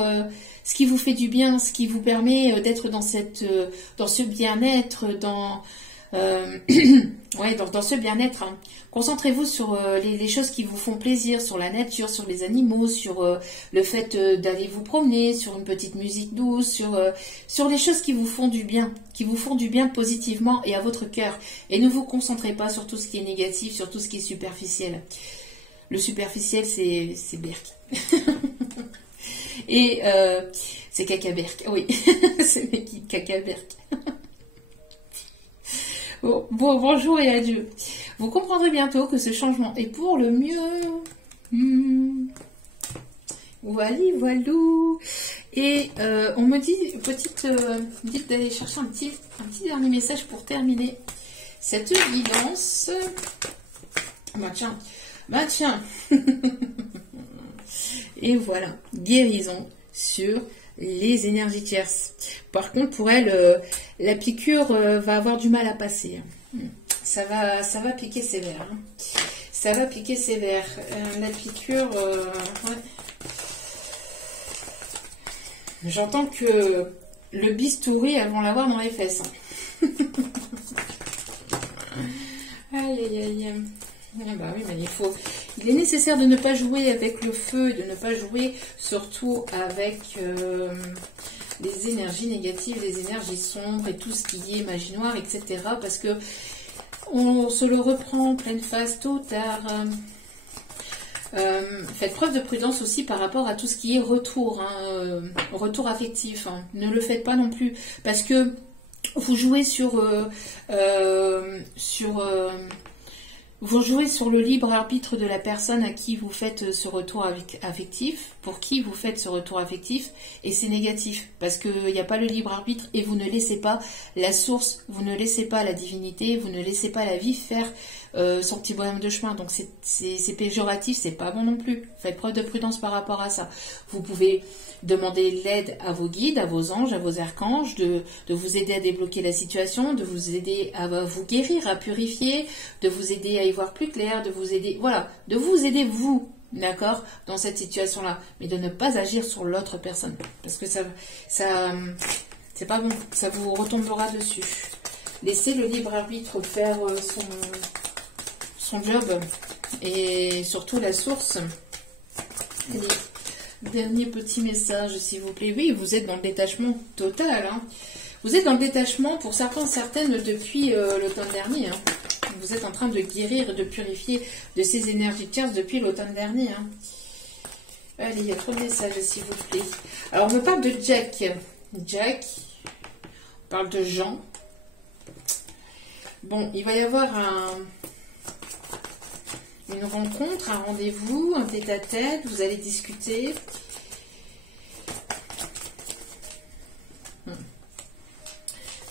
ce qui vous fait du bien, ce qui vous permet d'être dans ce bien-être, dans ce bien-être. Hein. Concentrez-vous sur les choses qui vous font plaisir, sur la nature, sur les animaux, sur le fait d'aller vous promener, sur une petite musique douce, sur les choses qui vous font du bien positivement et à votre cœur. Et ne vous concentrez pas sur tout ce qui est négatif, sur tout ce qui est superficiel. Le superficiel, c'est Berk. Et c'est Cacaberk, oui. C'est l'équipe Cacaberk. Bonjour et adieu. Vous comprendrez bientôt que ce changement est pour le mieux. Voilou. Et on me dit, dites d'aller chercher un petit dernier message pour terminer cette guidance. Bah tiens. Et voilà, guérison sur les énergies tierces. Par contre, pour elle, la piqûre va avoir du mal à passer. Ça va piquer sévère. Hein. Ça va piquer sévère. La piqûre, ouais. J'entends que le bistouri, elles vont l'avoir dans les fesses. Hein. Aïe, aïe, aïe. Ah bah oui, mais il est nécessaire de ne pas jouer avec le feu, de ne pas jouer surtout avec les énergies négatives, les énergies sombres et tout ce qui est magie noire, etc. Parce que on se le reprend en pleine face tôt ou tard. Faites preuve de prudence aussi par rapport à tout ce qui est retour, hein, retour affectif. Hein. Ne le faites pas non plus parce que vous jouez vous jouez sur le libre arbitre de la personne à qui vous faites ce retour affectif, pour qui vous faites ce retour affectif, et c'est négatif, parce qu'il n'y a pas le libre arbitre, et vous ne laissez pas la source, vous ne laissez pas la divinité, vous ne laissez pas la vie faire son petit bonhomme de chemin, donc c'est péjoratif, c'est pas bon non plus. Faites preuve de prudence par rapport à ça. Vous pouvez demander l'aide à vos guides, à vos anges, à vos archanges, de vous aider à débloquer la situation, de vous aider à vous guérir, à purifier, de vous aider à y voir plus clair, de vous aider, voilà, de vous aider vous, d'accord, dans cette situation-là, mais de ne pas agir sur l'autre personne, parce que ça c'est pas bon, ça vous retombera dessus. Laissez le libre arbitre faire son job, Et surtout la source. Allez, dernier petit message, s'il vous plaît. Oui, vous êtes dans le détachement total. Hein. Vous êtes dans le détachement, pour certains, certaines, depuis l'automne dernier. Hein. Vous êtes en train de guérir, de purifier de ces énergies tierces depuis l'automne dernier. Hein. Allez, il y a trop de messages, s'il vous plaît. Alors, on me parle de Jack. Jack. On parle de Jean. Bon, il va y avoir une rencontre, un rendez-vous, un tête-à-tête. Vous allez discuter.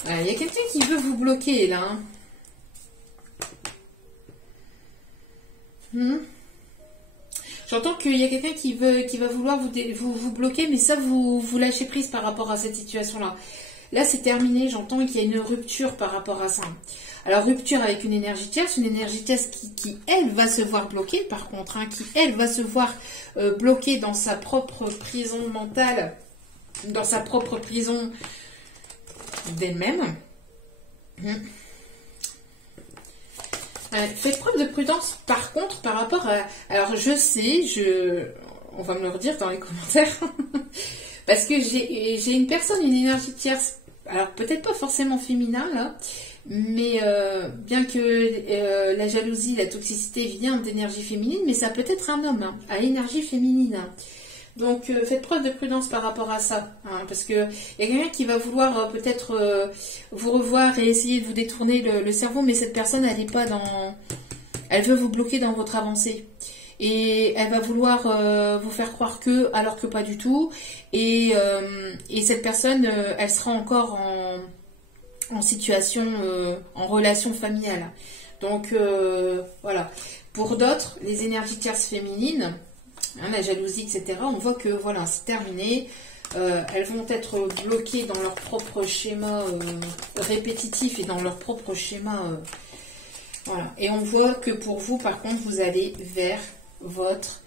Voilà, il y a quelqu'un qui veut vous bloquer, là. J'entends qu'il y a quelqu'un qui va vouloir vous bloquer, mais ça, vous lâchez prise par rapport à cette situation-là. Là, c'est terminé. J'entends qu'il y a une rupture par rapport à ça. Alors, rupture avec une énergie tierce qui elle, va se voir bloquée, par contre, hein, qui, elle, va se voir bloquée dans sa propre prison mentale, dans sa propre prison d'elle-même. Faites preuve de prudence, par contre, par rapport à... Alors, je sais, on va me le redire dans les commentaires, parce que j'ai une personne, une énergie tierce, alors peut-être pas forcément féminin, là, mais bien que la jalousie, la toxicité vient d'énergie féminine, mais ça peut être un homme, hein, à énergie féminine. Hein. Donc, faites preuve de prudence par rapport à ça, hein, parce que il y a quelqu'un qui va vouloir peut-être vous revoir et essayer de vous détourner le cerveau, mais cette personne, elle n'est pas dans... Elle veut vous bloquer dans votre avancée. Et elle va vouloir vous faire croire que, alors que pas du tout. Et cette personne, elle sera encore en situation, en relation familiale. Donc, voilà. Pour d'autres, les énergies tierces féminines... Hein, la jalousie, etc. On voit que voilà, c'est terminé. Elles vont être bloquées dans leur propre schéma répétitif et dans leur propre schéma. Voilà. Et on voit que pour vous, par contre, vous allez vers votre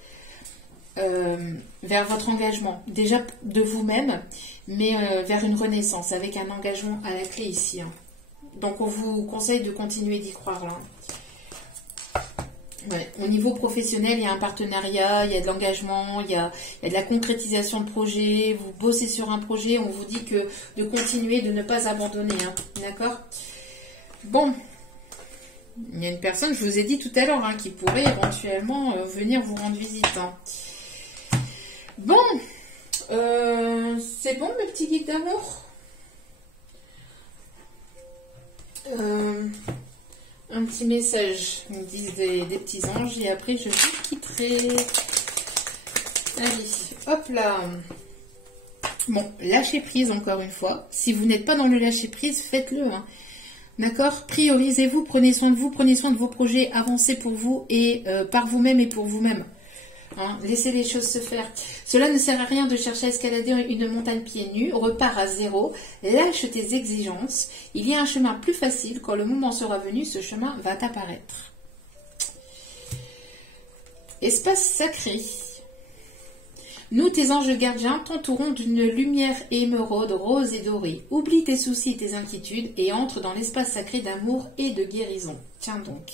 engagement. Déjà de vous-même, mais vers une renaissance avec un engagement à la clé ici. Hein. Donc on vous conseille de continuer d'y croire là. Ouais. Au niveau professionnel, il y a un partenariat, il y a de l'engagement, il y a de la concrétisation de projet, vous bossez sur un projet, on vous dit que de continuer, de ne pas abandonner, hein, d'accord? Bon, il y a une personne, je vous ai dit tout à l'heure, hein, qui pourrait éventuellement venir vous rendre visite. Hein. Bon, c'est bon mes petits guides d'amour? Un petit message, ils me disent des petits anges, et après je vous quitterai. Allez, hop là. Bon, lâchez prise encore une fois. Si vous n'êtes pas dans le lâcher prise, faites-le. Hein. D'accord? Priorisez-vous, prenez soin de vous, prenez soin de vos projets, avancez pour vous et par vous-même et pour vous-même. Hein, laissez les choses se faire. Cela ne sert à rien de chercher à escalader une montagne pieds nus. Repars à zéro. Lâche tes exigences. Il y a un chemin plus facile. Quand le moment sera venu, ce chemin va apparaître. Espace sacré. Nous, tes anges gardiens, t'entourons d'une lumière émeraude, rose et dorée. Oublie tes soucis et tes inquiétudes et entre dans l'espace sacré d'amour et de guérison. Tiens donc.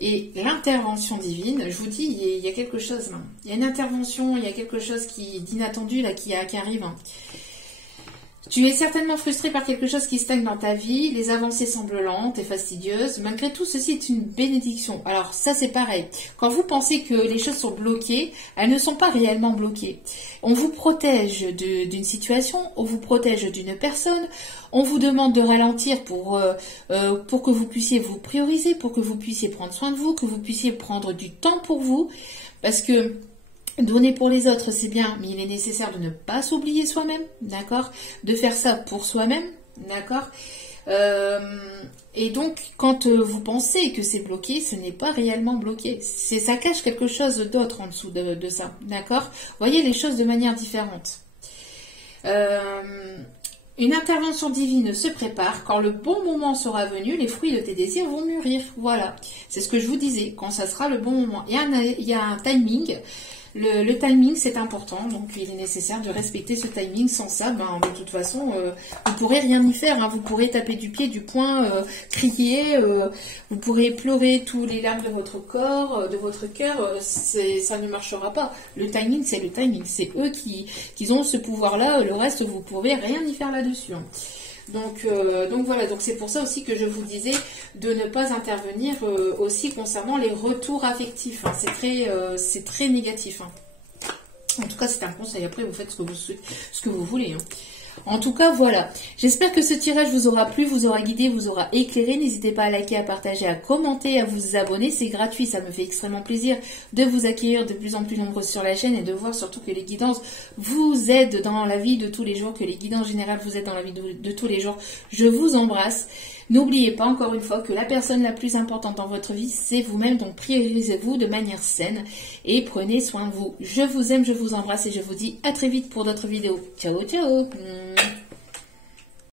Et l'intervention divine, je vous dis, il y a quelque chose là. Il y a une intervention, il y a quelque chose d'inattendu là qui arrive. Tu es certainement frustré par quelque chose qui stagne dans ta vie, les avancées semblent lentes et fastidieuses. Malgré tout, ceci est une bénédiction. Alors ça c'est pareil. Quand vous pensez que les choses sont bloquées, elles ne sont pas réellement bloquées. On vous protège d'une situation, on vous protège d'une personne, on vous demande de ralentir pour que vous puissiez vous prioriser, pour que vous puissiez prendre soin de vous, que vous puissiez prendre du temps pour vous. Parce que donner pour les autres, c'est bien, mais il est nécessaire de ne pas s'oublier soi-même, d'accord? De faire ça pour soi-même, d'accord? Et donc, quand vous pensez que c'est bloqué, ce n'est pas réellement bloqué. Ça cache quelque chose d'autre en dessous de ça, d'accord? Voyez les choses de manière différente. Une intervention divine se prépare. Quand le bon moment sera venu, les fruits de tes désirs vont mûrir. Voilà, c'est ce que je vous disais. Quand ça sera le bon moment, il y a un timing. Le timing, c'est important, donc il est nécessaire de respecter ce timing. Sans ça, ben, de toute façon, vous pourrez rien y faire. Hein. Vous pourrez taper du pied, du poing, crier, vous pourrez pleurer tous les larmes de votre corps, de votre cœur. Ça ne marchera pas. Le timing, c'est le timing. C'est eux qui ont ce pouvoir-là. Le reste, vous pouvez rien y faire là-dessus. Hein. Donc voilà, donc c'est pour ça aussi que je vous disais de ne pas intervenir aussi concernant les retours affectifs. Hein. C'est très négatif. Hein. En tout cas, c'est un conseil. Après, vous faites ce que vous voulez. Hein. En tout cas, voilà. J'espère que ce tirage vous aura plu, vous aura guidé, vous aura éclairé. N'hésitez pas à liker, à partager, à commenter, à vous abonner. C'est gratuit, ça me fait extrêmement plaisir de vous accueillir de plus en plus nombreux sur la chaîne et de voir surtout que les guidances vous aident dans la vie de tous les jours, que les guidances générales vous aident dans la vie de tous les jours. Je vous embrasse. N'oubliez pas encore une fois que la personne la plus importante dans votre vie, c'est vous-même. Donc priorisez-vous de manière saine et prenez soin de vous. Je vous aime, je vous embrasse et je vous dis à très vite pour d'autres vidéos. Ciao, ciao.